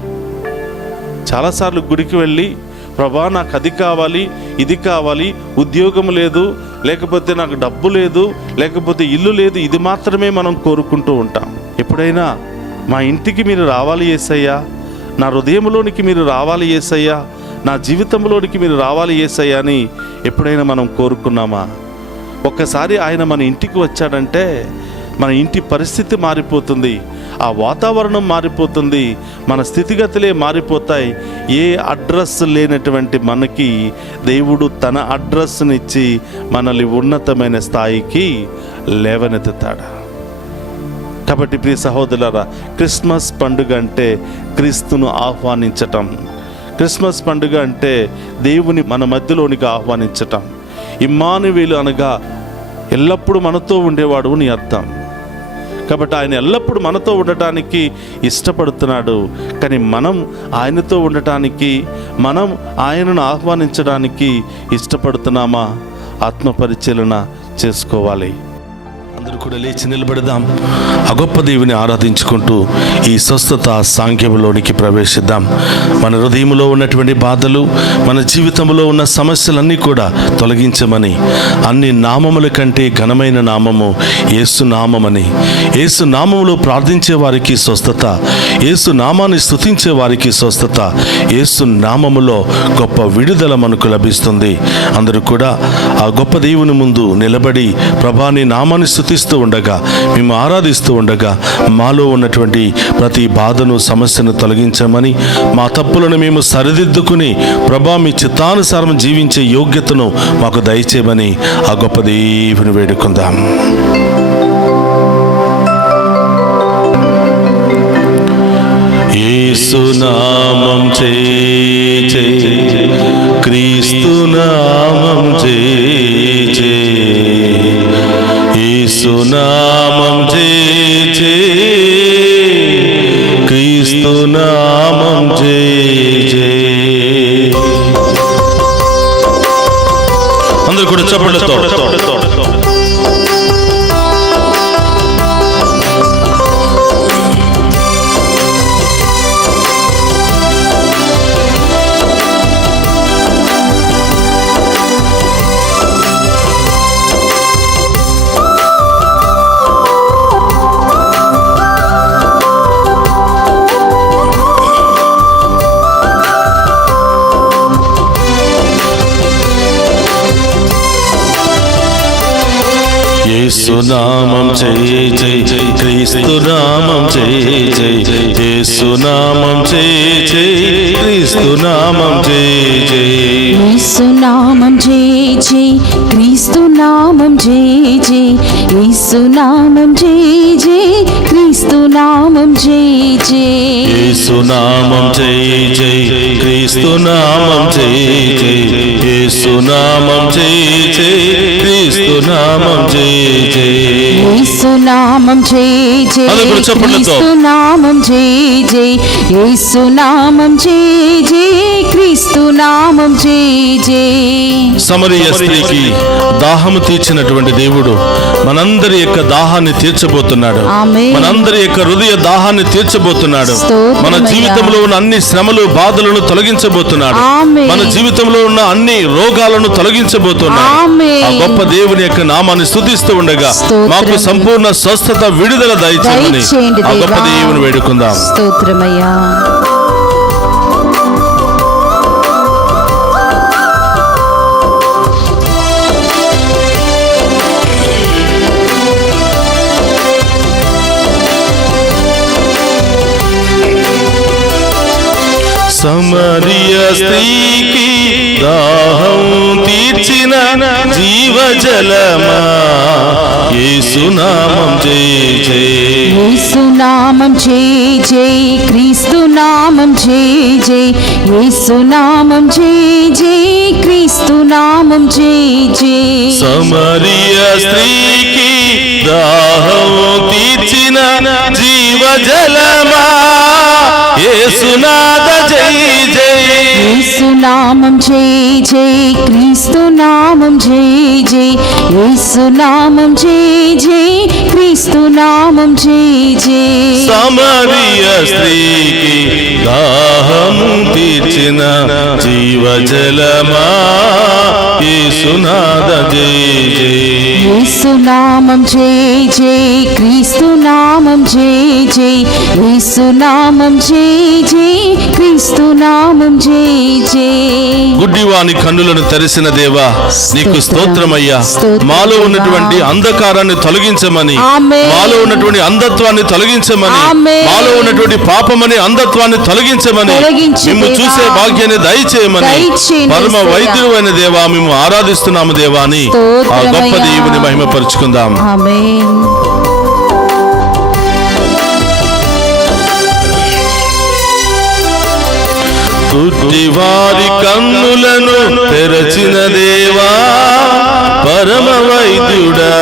చాలాసార్లు గుడికి వెళ్ళి, ప్రభా నాకు అది కావాలి, ఇది కావాలి, ఉద్యోగం లేదు, లేకపోతే నాకు డబ్బు లేదు, లేకపోతే ఇల్లు లేదు, ఇది మాత్రమే మనం కోరుకుంటూ ఉంటాం. ఎప్పుడైనా మా ఇంటికి మీరు రావాలి యేసయ్యా, నా హృదయంలోనికి మీరు రావాలి యేసయ్యా, నా జీవితంలోనికి మీరు రావాలి యేసయ్యా అని ఎప్పుడైనా మనం కోరుకున్నామా? ఒక్కసారి ఆయన మన ఇంటికి వచ్చాడంటే మన ఇంటి పరిస్థితి మారిపోతుంది, ఆ వాతావరణం మారిపోతుంది, మన స్థితిగతులే మారిపోతాయి. ఏ అడ్రస్ లేనటువంటి మనకి దేవుడు తన అడ్రస్నిచ్చి మనల్ని ఉన్నతమైన స్థాయికి లేవనెత్తుతాడు. కాబట్టి ప్రియ సహోదరులారా, క్రిస్మస్ పండుగ అంటే క్రీస్తును ఆహ్వానించటం, క్రిస్మస్ పండుగ అంటే దేవుని మన మధ్యలోనికి ఆహ్వానించటం. ఇమ్మానువేలు అనగా ఎల్లప్పుడూ మనతో ఉండేవాడు అని అర్థం. కాబట్టి ఆయన ఎల్లప్పుడూ మనతో ఉండటానికి ఇష్టపడుతున్నాడు. కానీ మనం ఆయనతో ఉండటానికి, మనం ఆయనను ఆహ్వానించడానికి ఇష్టపడుతున్నామా? ఆత్మపరిశీలన చేసుకోవాలి. అందరూ కూడా లేచి నిలబడదాం. ఆ గొప్ప దేవుని ఆరాధించుకుంటూ ఈ స్వస్థత సాంఖ్యంలోనికి ప్రవేశిద్దాం. మన హృదయంలో ఉన్నటువంటి బాధలు, మన జీవితంలో ఉన్న సమస్యలన్నీ కూడా తొలగించమని, అన్ని నామముల కంటే ఘనమైన నామము యేసు నామమని, యేసు నామములో ప్రార్థించే వారికి స్వస్థత, యేసు నామాన్ని స్తుతించే వారికి స్వస్థత, యేసు నామములో గొప్ప విడుదల మనకు లభిస్తుంది. అందరూ కూడా ఆ గొప్ప దేవుని ముందు నిలబడి ప్రభా నీ నామాన్ని స్తుతిస్తూ ఉండగా, మేము ఆరాధిస్తూ ఉండగా మాలో ఉన్నటువంటి ప్రతి బాధను, సమస్యను తొలగించమని, మా తప్పులను మేము సరిదిద్దుకుని ప్రభా మీ చిత్తానుసారం జీవించే యోగ్యతను మాకు దయచేయమని ఆ గొప్ప దేవుని వేడుకుందాం. యేసు నామం చే క్రీస్తు నామం చే యేసు నామం చే క్రీస్తు నామం చే. అందరూ కూడా చప్పట్లతో యేసు నామం జై జై జై క్రీస్తు నామం జై జై జై యేసు నామం జై జై క్రీస్తు నామం జై జై యేసు నామం జై జై క్రీస్తు నామం జై జై యేసు నామం జై జై క్రీస్తు నామం జై జై యేసు నామం జై జై క్రీస్తు నామం జై జై యేసు నామం జై జై క్రీస్తు నామం జై జై యేసు నామం జై జై క్రీస్తు నామం జై జై యేసు నామం జై జై క్రీస్తు నామం జై జై. సమరయ స్త్రీకి దాహము తీర్చినటువంటి దేవుడు మనందరి యొక్క దాహాన్ని తీర్చబోతున్నాడు. మనందరి యొక్క హృదయ దాహాన్ని తీర్చబోతున్నాడు. మన జీవితంలో ఉన్న అన్ని శ్రమలు, బాధలను తొలగించబోతున్నాడు. మన జీవితంలో ఉన్న అన్ని రోగాలను తొలగించబోతున్నాడు. ఆ గొప్ప దేవుని యొక్క నామాన్ని స్తుతిస్తూ ఉండగా మాకు సంపూర్ణ స్వస్థత, విడుదల దయచేయమని ఆ గొప్ప దేవుని వేడుకుందాం. స్తోత్రమయ్యా. సమరయ స్త్రీకి దాహం తీర్చిన జీవజలమా యేసు నామం జై జై యేసు నామం జై జై క్రీస్తు నామం జై జై యేసు నామం జై జై క్రీస్తు నామం జై జై. సమరయ స్త్రీకి దాహం తీర్చిన జీవజలమా యేసునాథ జై జై యేసు నామం జై జై క్రీస్తు నామం జై జై యేసు నామం జై జై క్రీస్తు నామం జై జై. సమరయ స్త్రీకి దాహము తీర్చిన జీవజలమా యేసునాథ జై జై యేసు నామం జై జై క్రీస్తు నామం జై జై యేసు నామం జై జై క్రీస్తు నామం జై జై. గుడ్డివాని కన్నులను తెరిసిన దేవా నీకు స్తోత్రమయ్యా. మాలో ఉన్నటువంటి అంధకారాన్ని తొలగించమని, మాలో ఉన్నటువంటి అంధత్వాన్ని తొలగించమని, మాలో ఉన్నటువంటి పాపమని అంధత్వాన్ని తొలగించమని, మేము చూసే భాగ్యాన్ని దయచేయమని పరమ వైద్యుడు అయిన దేవా మేము ఆరాధిస్తున్నాము దేవా అని ఆ గొప్ప దేవుని మహిమపరుచుకుందాం. ఆమేన్. గుడ్డివారి కన్నులను తెరచిన దేవా పరమ వైద్యుడా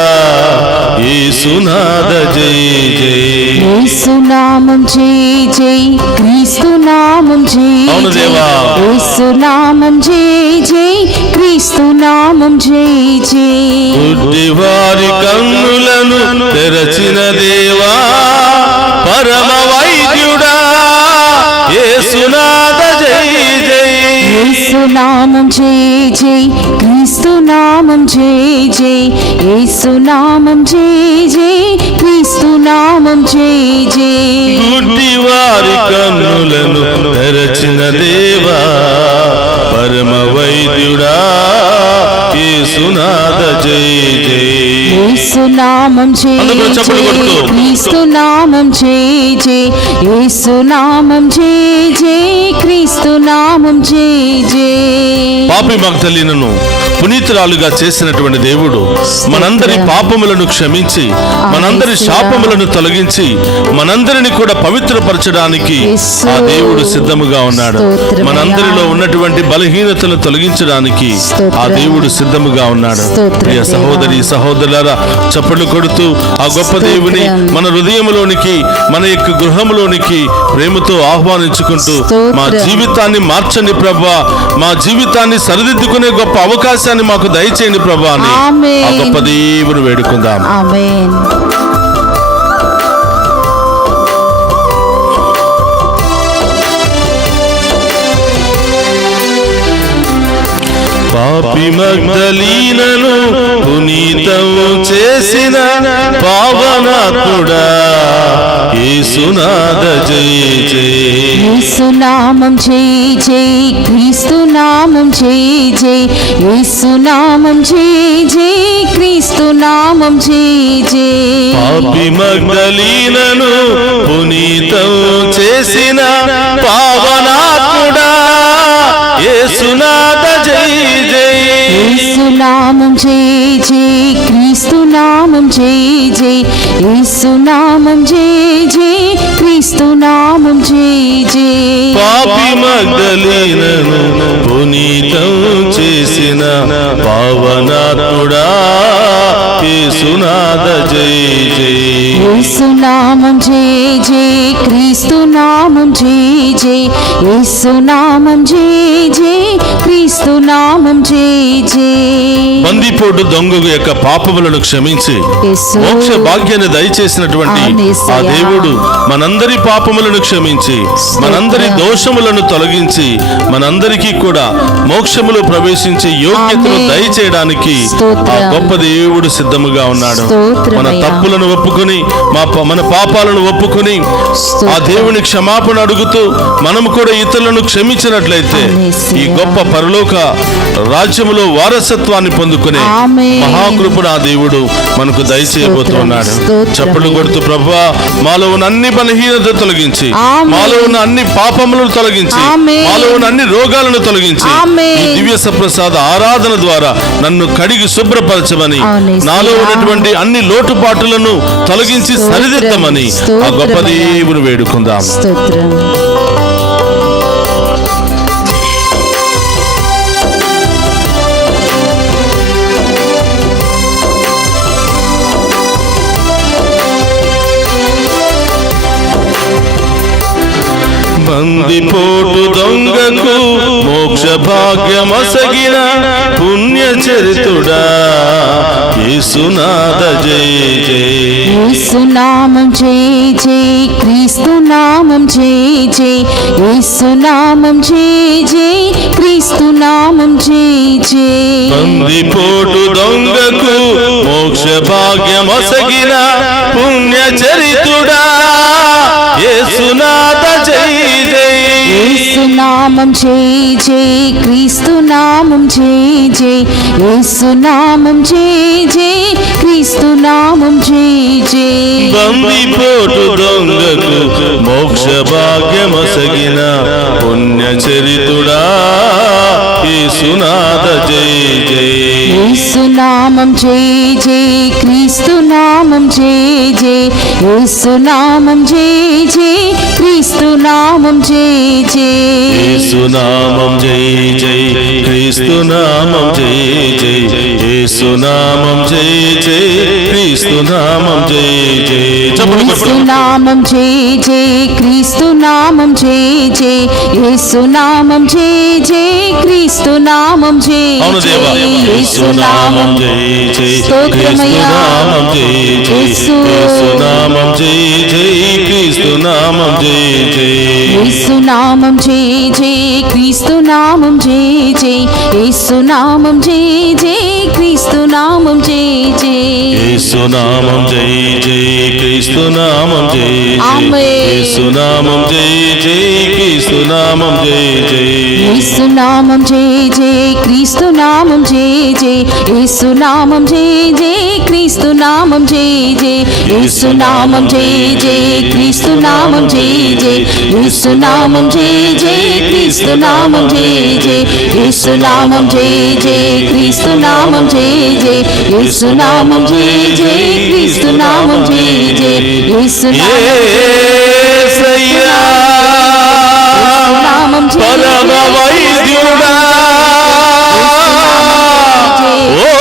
యేసునాథ జై జై. యేసునామం జై జై క్రీస్తునామం జై అవును దేవా. యేసునామం జై జై క్రీస్తునామం జై జై. గుడ్డివారి కన్నులను తెరచిన దేవా పరమ వైద్యుడా యేసునాథ జై జై. యేసునామం జై జై క్రీస్తునామం జై జై. యేసునామం జై జై క్రీస్తునామం జై జై. గుడ్డివారి కన్నులను తెరచిన దేవా పరమ వైద్యుడా యేసునాథ జై జై. యేసునామం జై అందరూ చప్పట్లు జై కొడుతూ. క్రీస్తునామం జై జై. యేసునామం జై జై క్రీస్తునామం జై జై. పాపి మగ్దలీనను పునీతురాలుగా చేసినటువంటి దేవుడు మనందరి పాపములను క్షమించి మనందరి శాపములను తొలగించి మనందరిని కూడా పవిత్రపరచడానికి ఆ దేవుడు సిద్ధముగా ఉన్నాడు. మనందరిలో ఉన్నటువంటి బలహీనతలను తొలగించడానికి ఆ దేవుడు సిద్ధముగా ఉన్నాడు. ప్రియ సహోదరి సహోదరులారా, చప్పట్లు కొడుతూ ఆ గొప్ప దేవుని మన హృదయంలోనికి మన యొక్క గృహంలోనికి ప్రేమతో ఆహ్వానించుకుంటూ మా జీవితాన్ని మార్చండి ప్రభా, మా జీవితాన్ని సరిదిద్దుకునే గొప్ప అవకాశాన్ని మాకు దయచేయండి ప్రభా అని ఆ గొప్ప దేవుని వేడుకుందాం. ఆమేన్. పాపి మగ్దలీనను పునీతం చేసిన పావనాత్ముడా యేసునాథ జై జై. యేసునామం జై జై క్రీస్తునామం జై జై. యేసునామం జై జై క్రీస్తునామం జై జై. పాపి మగ్దలీనను పునీతం చేసిన పావనాత్ముడా యేసునాథ జై జై. యేసునామం జై జై క్రీస్తునామం జై జై. యేసునామం జై జై క్రీస్తునామం జై జై. పాపి మగ్దలీనను పునీతం చేసిన పావనాత్ముడా యేసునాథ జై జై. యేసునామం జై జై క్రీస్తునామం జై జై. యేసునామం జై జై క్రీస్తునామం జై జై. బందిపోటు దొంగ యొక్క పాపములను క్షమించి యేసు. మోక్ష భాగ్యాన్ని దయచేసినటువంటి ఆ దేవుడు మనందరి పాపములను క్షమించి మనందరి దోషములను తొలగించి మనందరికీ కూడా మోక్షములో ప్రవేశించే యోగ్యతను ఆమేన్. దయచేయడానికి ఆ స్తోత్రం. గొప్ప దేవుడు సిద్ధముగా ఉన్నాడు. స్తోత్రం మన అయ్యా. తప్పులను ఒప్పుకొని మన పాపాలను ఒప్పుకొని ఆ స్తోత్రం. దేవుని క్షమాపణ అడుగుతూ మనము కూడా ఇతరులను క్షమించినట్లయితే ఆమేన్. ఈ గొప్ప పరలోక రాజ్యములో వారసత్వాన్ని పొందుకునే ఆమేన్. మహాకృపణ ఆ దేవుడు మనకు దయచేయబోతున్నాడు. స్తోత్రం. చప్పట్లు కొడుతూ ప్రభువా మాలో ఉన్న అన్ని బలహీనత తొలగించి ఆమేన్. మాలో ఉన్న అన్ని పాపములను తొలగించి ఆమేన్. మాలో ఉన్న అన్ని రోగాలను తొలగించి ఆమేన్. ఈ దివ్య సప్రసాద ఆరాధన ద్వారా నన్ను కడిగి శుభ్రపరచమని అవును, నాలో యేసయ్యా. ఉన్నటువంటి అన్ని లోటుపాటులను తొలగించి స్తోత్రం. సరిదిద్దమని ఆ గొప్ప స్తోత్రం అయ్యా. దేవుని వేడుకుందాం. స్తోత్రం. బందిపోటు దొంగకు మోక్ష భాగ్యమసగిన పుణ్య చరితుడా యేసునాథ జై జై. యేసునామం జై జై క్రీస్తునామం జై జై. యేసునామం జై జై క్రీస్తునామం జై జై. బందిపోటు దొంగకు మోక్ష భాగ్యమసగిన పుణ్య చరితుడా యేసునాథ జై జై. యేసునామం జై జై క్రీస్తునామం జై జై. యేసునామం జై జై క్రీస్తునామం జై జై. బందిపోటు దొంగకు మోక్ష భాగ్యమసగిన పుణ్య చరితుడా యేసునాథ జై జై. యేసునామం జై జై క్రీస్తునామం నామం జయ జయ యేసు నామం జయ జయ క్రీస్తు నామం జయ జయ యేసు నామం జై జై క్రీస్తు నామం జై జై యేసు నామం జై జై క్రీస్తు నామం జై జై యేసు నామం జయ జయ క్రీస్తు నామం జయ జయ యేసు నామం జయ జయ క్రీస్తు నామం జయ అవును దేవా యేసు నామం జై జై క్రీస్తు నామం జై జై యేసు నామం జై జై క్రీస్తు నామం జై జై యేసు నామం జయ జయ క్రీస్తు నామం జయ జయ యేసు నామం జయ జయ క్రీస్తు నామం జయ జయ యేసు నామం జై జై క్రీస్తు నామం జై జై ఆమేన్. యేసు నామం జై జై క్రీస్తు నామం జై జై యేసు నామం జయ జయ క్రీస్తు నామం జయ జయ యేసు నామం జయ జయ క్రీస్తు నామం జయ జయ యేసు నామం జయ జయ క్రీస్తు నామం జయ జయ యేసు నామం జయ జయ క్రీస్తు నామం జయ జయ యేసు నామం జయ జయ క్రీస్తు నామం జయ జయ యేసు నామం జయ జయ క్రీస్తు నామం జయ జయ యేసు యేసయ్యా నామం జయ పరమ వైద్యుడా ఓ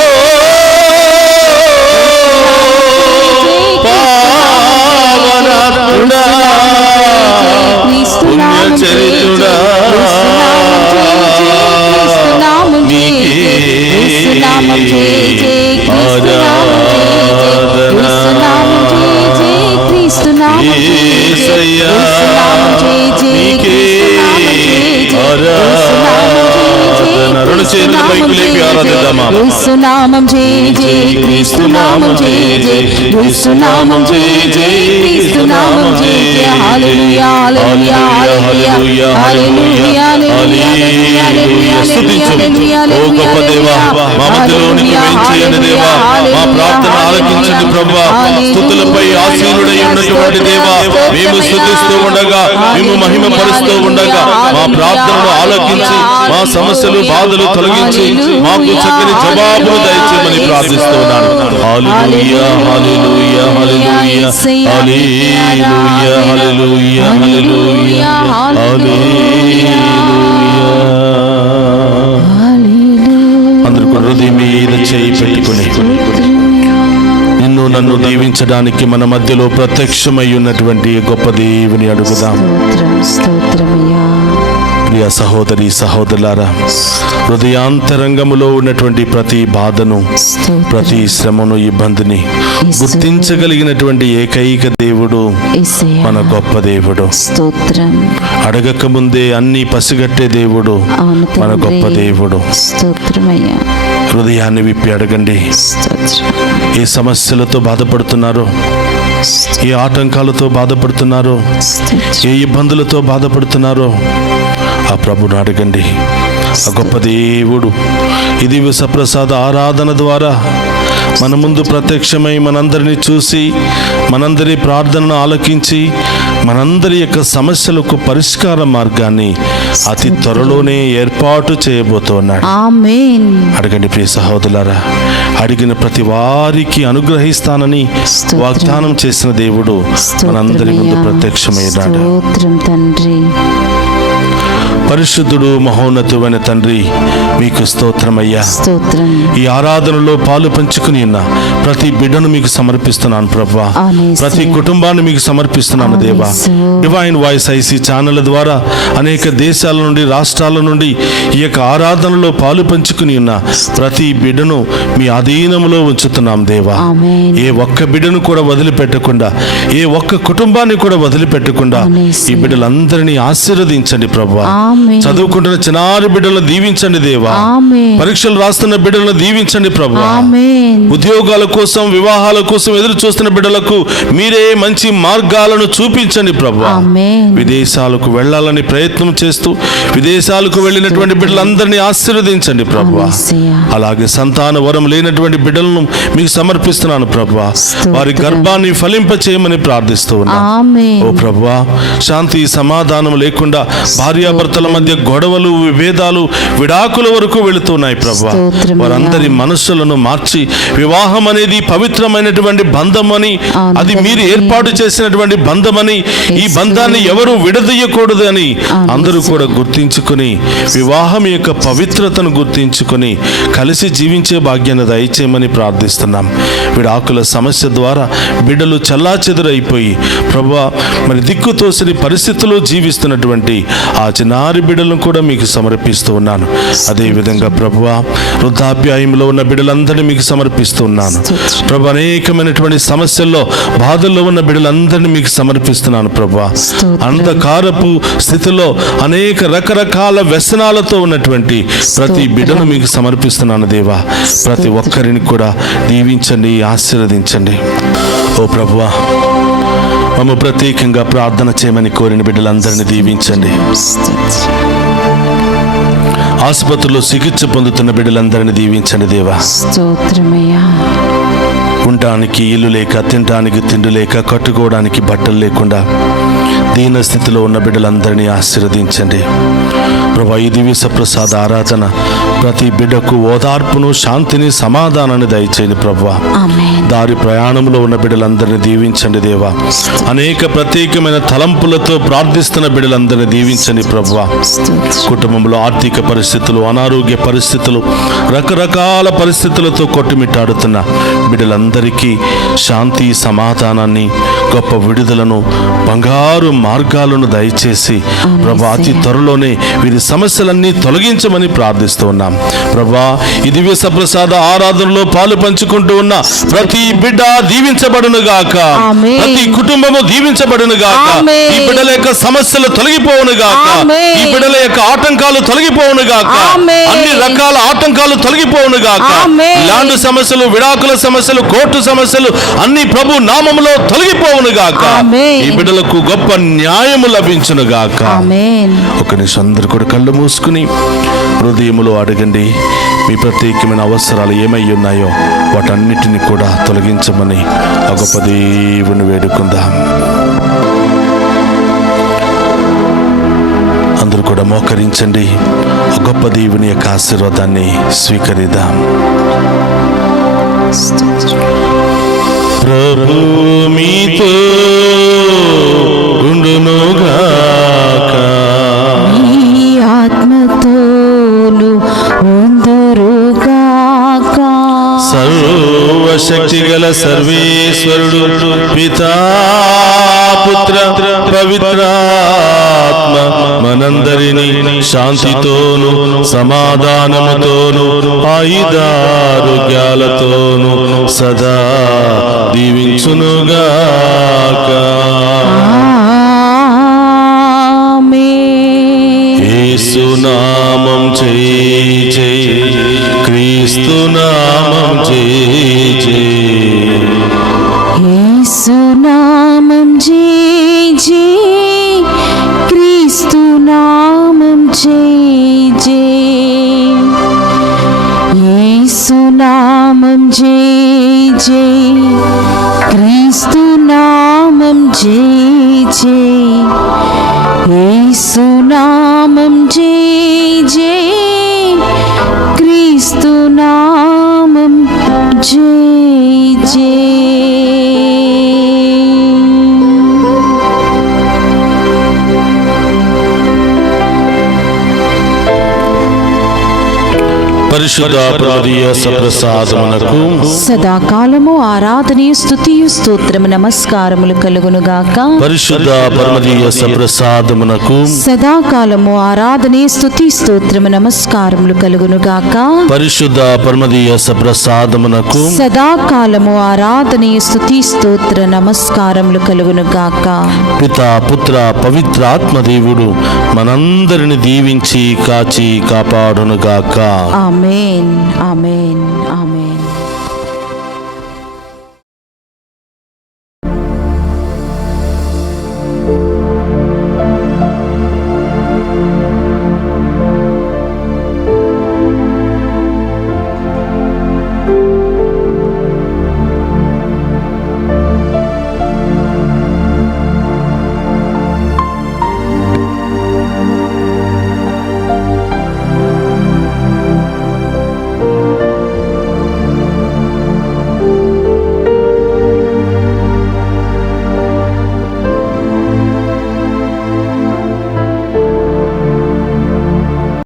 పావనాత్ముడా పుణ్యచరితుడా యేసయ్యా నీకే ఆరాధన రెండు చేతుల పైకి లేపి ఆరాధిద్దామా యేసు నామం జయ జయ క్రీస్తు నామం జయ జయ యేసు నామం జయ జయ క్రీస్తు నామం జయ జయ హల్లెలూయా హల్లెలూయా హల్లెలూయా హల్లెలూయా హల్లెలూయా స్తుతించు ఓ గొప్ప దేవా మా మధ్యలోనికి వేయించేయండి దేవా మా ప్రార్థన ఆలకించండి ప్రభువా స్తుతులపై ఆసీనుడై ఉన్నటువంటి దేవా మేము స్తుతిస్తూ ఉండగా మేము మహిమ పరుస్తూ ఉండగా మా ప్రార్థనను ఆలకించి మా సమస్యలు బాధలు తొలగించి మాకు చక్కని జవాబును దయచేయమని ప్రార్థిస్తూ ఉన్నాను హల్లెలూయా హల్లెలూయా హల్లెలూయా హల్లెలూయా హల్లెలూయా హల్లెలూయా హల్లెలూయా అందరూ హృదయం మీద చేయి పెట్టుకుని నిన్ను నన్ను దీవించడానికి మన మధ్యలో ప్రత్యక్షమై ఉన్నటువంటి గొప్ప దేవుని అడుగుదాం. స్తోత్రమయ్యా ప్రియ సహోదరి సహోదరులారా, హృదయాంతరంగములో ఉన్నటువంటి ప్రతి బాధను, ప్రతి శ్రమను, ఇబ్బందిని గుర్తించగలిగినటువంటి ఏకైక దేవుడు మన గొప్ప దేవుడు. స్తోత్రం. అడగక ముందే అన్ని పసిగట్టే దేవుడు మన గొప్ప దేవుడు. స్తోత్రమయ్యా. హృదయాన్ని విప్పి అడగండి. ఏ సమస్యలతో బాధపడుతున్నారో, ఏ ఆటంకాలతో బాధపడుతున్నారో, ఏ ఇబ్బందులతో బాధపడుతున్నారో ఆ ప్రభుని అడగండి. ఆ గొప్ప దేవుడు ఈ దివ్య సప్రసాద ఆరాధన ద్వారా మన ముందు ప్రత్యక్షమై మనందరినీ చూసి, మనందరి ప్రార్థనను ఆలకించి, మనందరి యొక్క సమస్యలకు పరిష్కార మార్గాన్ని అతి త్వరలోనే ఏర్పాటు చేయబోతున్నాడు. ఆమేన్. అడగండి ప్రియ సహోదరులారా. అడిగిన ప్రతి వారికి అనుగ్రహిస్తానని వాగ్దానం చేసిన దేవుడు మనందరి ముందు ప్రత్యక్షమైనాడు. స్తోత్రం తండ్రి. పరిశుద్ధుడు మహోన్నతుడైన తండ్రి, మీకు స్తోత్రమయ్యా. స్తోత్రం. ఈ ఆరాధనలో పాలు పంచుకుని ఉన్న ప్రతి బిడ్డను మీకు సమర్పిస్తున్నాను ప్రభువా. ప్రతి కుటుంబాన్ని మీకు సమర్పిస్తున్నాను దేవా. డివైన్ వాయిస్ ఐసీ ఛానల్ ద్వారా అనేక దేశాల నుండి, రాష్ట్రాల నుండి ఈ యొక్క ఆరాధనలో పాలు పంచుకుని ఉన్న ప్రతి బిడ్డను మీ అధీనంలో ఉంచుతున్నాం దేవా. ఏ ఒక్క బిడ్డను కూడా వదిలిపెట్టకుండా, ఏ ఒక్క కుటుంబాన్ని కూడా వదిలిపెట్టకుండా ఈ బిడ్డలందరినీ ఆశీర్వదించండి ప్రభువా. చదువుకుంటున్న చిన్నారి బిడ్డలను దీవించండి దేవా. పరీక్షలు రాస్తున్న బిడ్డలను దీవించండి ప్రభువా. ఉద్యోగాల కోసం, వివాహాల కోసం ఎదురు చూస్తున్న బిడ్డలకు మీరే మంచి మార్గాలను చూపించండి ప్రభువా. విదేశాలకు వెళ్ళాలని ప్రయత్నం చేస్తూ విదేశాలకు వెళ్ళినటువంటి బిడ్డలందరినీ ఆశీర్వదించండి ప్రభువా. అలాగే సంతాన వరం లేనటువంటి బిడ్డలను మీకు సమర్పిస్తున్నాను ప్రభువా. వారి గర్భాన్ని ఫలింప చేయమని ప్రార్థిస్తూ ఉన్నాను. ఓ ప్రభువా, శాంతి సమాధానం లేకుండా భార్యాభర్తల భర్తల మధ్య గొడవలు, విభేదాలు, విడాకుల వరకు వెళుతున్నాయి ప్రభా. స్తోత్రమయ్యా. వారందరి మనస్సులను మార్చి వివాహం అనేది పవిత్రమైనటువంటి బంధమని, అది మీరు ఏర్పాటు చేసినటువంటి బంధమని, ఈ బంధాన్ని ఎవరు విడదీయకూడదు అని అందరూ కూడా గుర్తించుకుని వివాహం యొక్క పవిత్రతను గుర్తించుకుని కలిసి జీవించే భాగ్యాన్ని దయచేయమని ప్రార్థిస్తున్నాం. విడాకుల సమస్య ద్వారా బిడ్డలు చెల్లాచెదురైపోయి ప్రభువా మరి దిక్కుతోసని పరిస్థితుల్లో జీవిస్తున్నటువంటి ఆ చిన్నారి బిడ్డలను కూడా మీకు సమర్పిస్తూ ఉన్నాను. అదేవిధంగా ప్రభువా వృద్ధాప్యాయంలో ఉన్న బిడ్డలందరినీ మీకు సమర్పిస్తూ ఉన్నాను ప్రభు. అనేకమైనటువంటి సమస్యల్లో బాధల్లో ఉన్న బిడ్డలందరినీ మీకు సమర్పిస్తున్నాను ప్రభువా. అంధకారపు స్థితిలో అనేక రకరకాల వ్యసనాలతో ఉన్నటువంటి ప్రతి బిడ్డను మీకు సమర్పిస్తున్నాను దేవా. ప్రతి ఒక్కరిని కూడా దీవించండి, ఆశీర్వదించండి. ఓ ప్రభువా, మమ్మ ప్రత్యేకంగా ప్రార్థన చేయమని కోరిన బిడ్డలందరినీ దీవించండి. ఆసుపత్రిలో చికిత్స పొందుతున్న బిడ్డలందరినీ దీవించండి దేవా. స్తోత్రమయ్యా. ఉండడానికి ఇల్లు లేక, తినడానికి తిండి లేక, కట్టుకోవడానికి బట్టలు లేకుండా దీన స్థితిలో ఉన్న బిడ్డలందరినీ ఆశీర్వదించండి ప్రభా. ఈ దివ్య ప్రసాద ఆరాధన ప్రతి బిడ్డకు ఓదార్పును, శాంతిని, సమాధానాన్ని దయచేయండి ప్రభువా. దారి ప్రయాణంలో ఉన్న బిడ్డలందరినీ దీవించండి దేవా. అనేక ప్రత్యేకమైన తలంపులతో ప్రార్థిస్తున్న బిడ్డలందరినీ దీవించండి ప్రభువా. కుటుంబంలో ఆర్థిక పరిస్థితులు, అనారోగ్య పరిస్థితులు, రకరకాల పరిస్థితులతో కొట్టుమిట్టాడుతున్న బిడ్డలందరికీ శాంతి, సమాధానాన్ని, గొప్ప విడుదలను, బంగారు మార్గాలను దయచేసి ప్రభా అతి త్వరలోనే వీరి సమస్యలన్నీ తొలగించమని ప్రార్థిస్తూ ఉన్నాం ప్రభా. ఈ దివ్య సప్రసాద ఆరాధనలో పాలు పంచుకుంటూ ఉన్న ప్రతి బిడ్డ దీవించబడును గాక, ప్రతి కుటుంబము దీవించబడును గాక, ఈ బిడ్డల యొక్క సమస్యలు తొలగిపోవును గాక, ఈ బిడ్డల యొక్క ఆటంకాలు తొలగిపోవును గాక, అన్ని రకాల ఆటంకాలు తొలగిపోవును గాక. ల్యాండ్ సమస్యలు, విడాకుల సమస్యలు, కోర్టు సమస్యలు అన్ని ప్రభు నామములో తొలగిపోవును గాక. ఈ బిడ్డలకు గొప్ప న్యాయము లభించును గాక. ఒక నిమిషం అందరూ కూడా కళ్ళు మూసుకుని హృదయములో అడగండి. మీ ప్రత్యేకమైన అవసరాలు ఏమై ఉన్నాయో వాటన్నిటిని కూడా తొలగించమని ఆ గొప్ప దేవుని వేడుకుందాం. అందరూ కూడా మోకరించండి. ఆ గొప్ప దేవుని యొక్క ఆశీర్వాదాన్ని స్వీకరిద్దాం. ప్రభు మీతో ఉండునుగాక, మీ ఆత్మతోను ఉందురుగాక. సర్వశక్తి గల సర్వేశ్వరుడు పితా, పుత్ర, పవిత్రాత్మ మనందరినీ శాంతితోను, సమాధానముతోను, ఆయుధారోగ్యాలతోను సదా దీవించునుగాక. యేసు నామం జై జై, క్రీస్తు నామం జై జై, యేసు నామం జై జై, క్రీస్తు నామం జై జై, యేసు నామం జై జై, క్రీస్తు నామం జై జై, యేసు నామం జై జై, క్రీస్తు నామం జై జై. పరిశుద్ధ ప్రార్థీయ సప్రసాదమునకు సదాకాలము ఆరాధనీయ స్తుతియు స్తోత్రము నమస్కారములు కలుగునుగాక. పరిశుద్ధ పరమదీయ సప్రసాదమునకు సదాకాలము ఆరాధనీయ స్తుతి స్తోత్రము నమస్కారములు కలుగునుగాక. పరిశుద్ధ పరమదీయ సప్రసాదమునకు సదాకాలము ఆరాధనీయ స్తుతి స్తోత్ర నమస్కారములు కలుగునుగాక. పితా, పుత్ర, పవిత్రాత్మ దేవుడు మనందరిని దీవించి కాచి కాపాడునుగాక. ఆమేన్, ఆమేన్, ఆమేన్.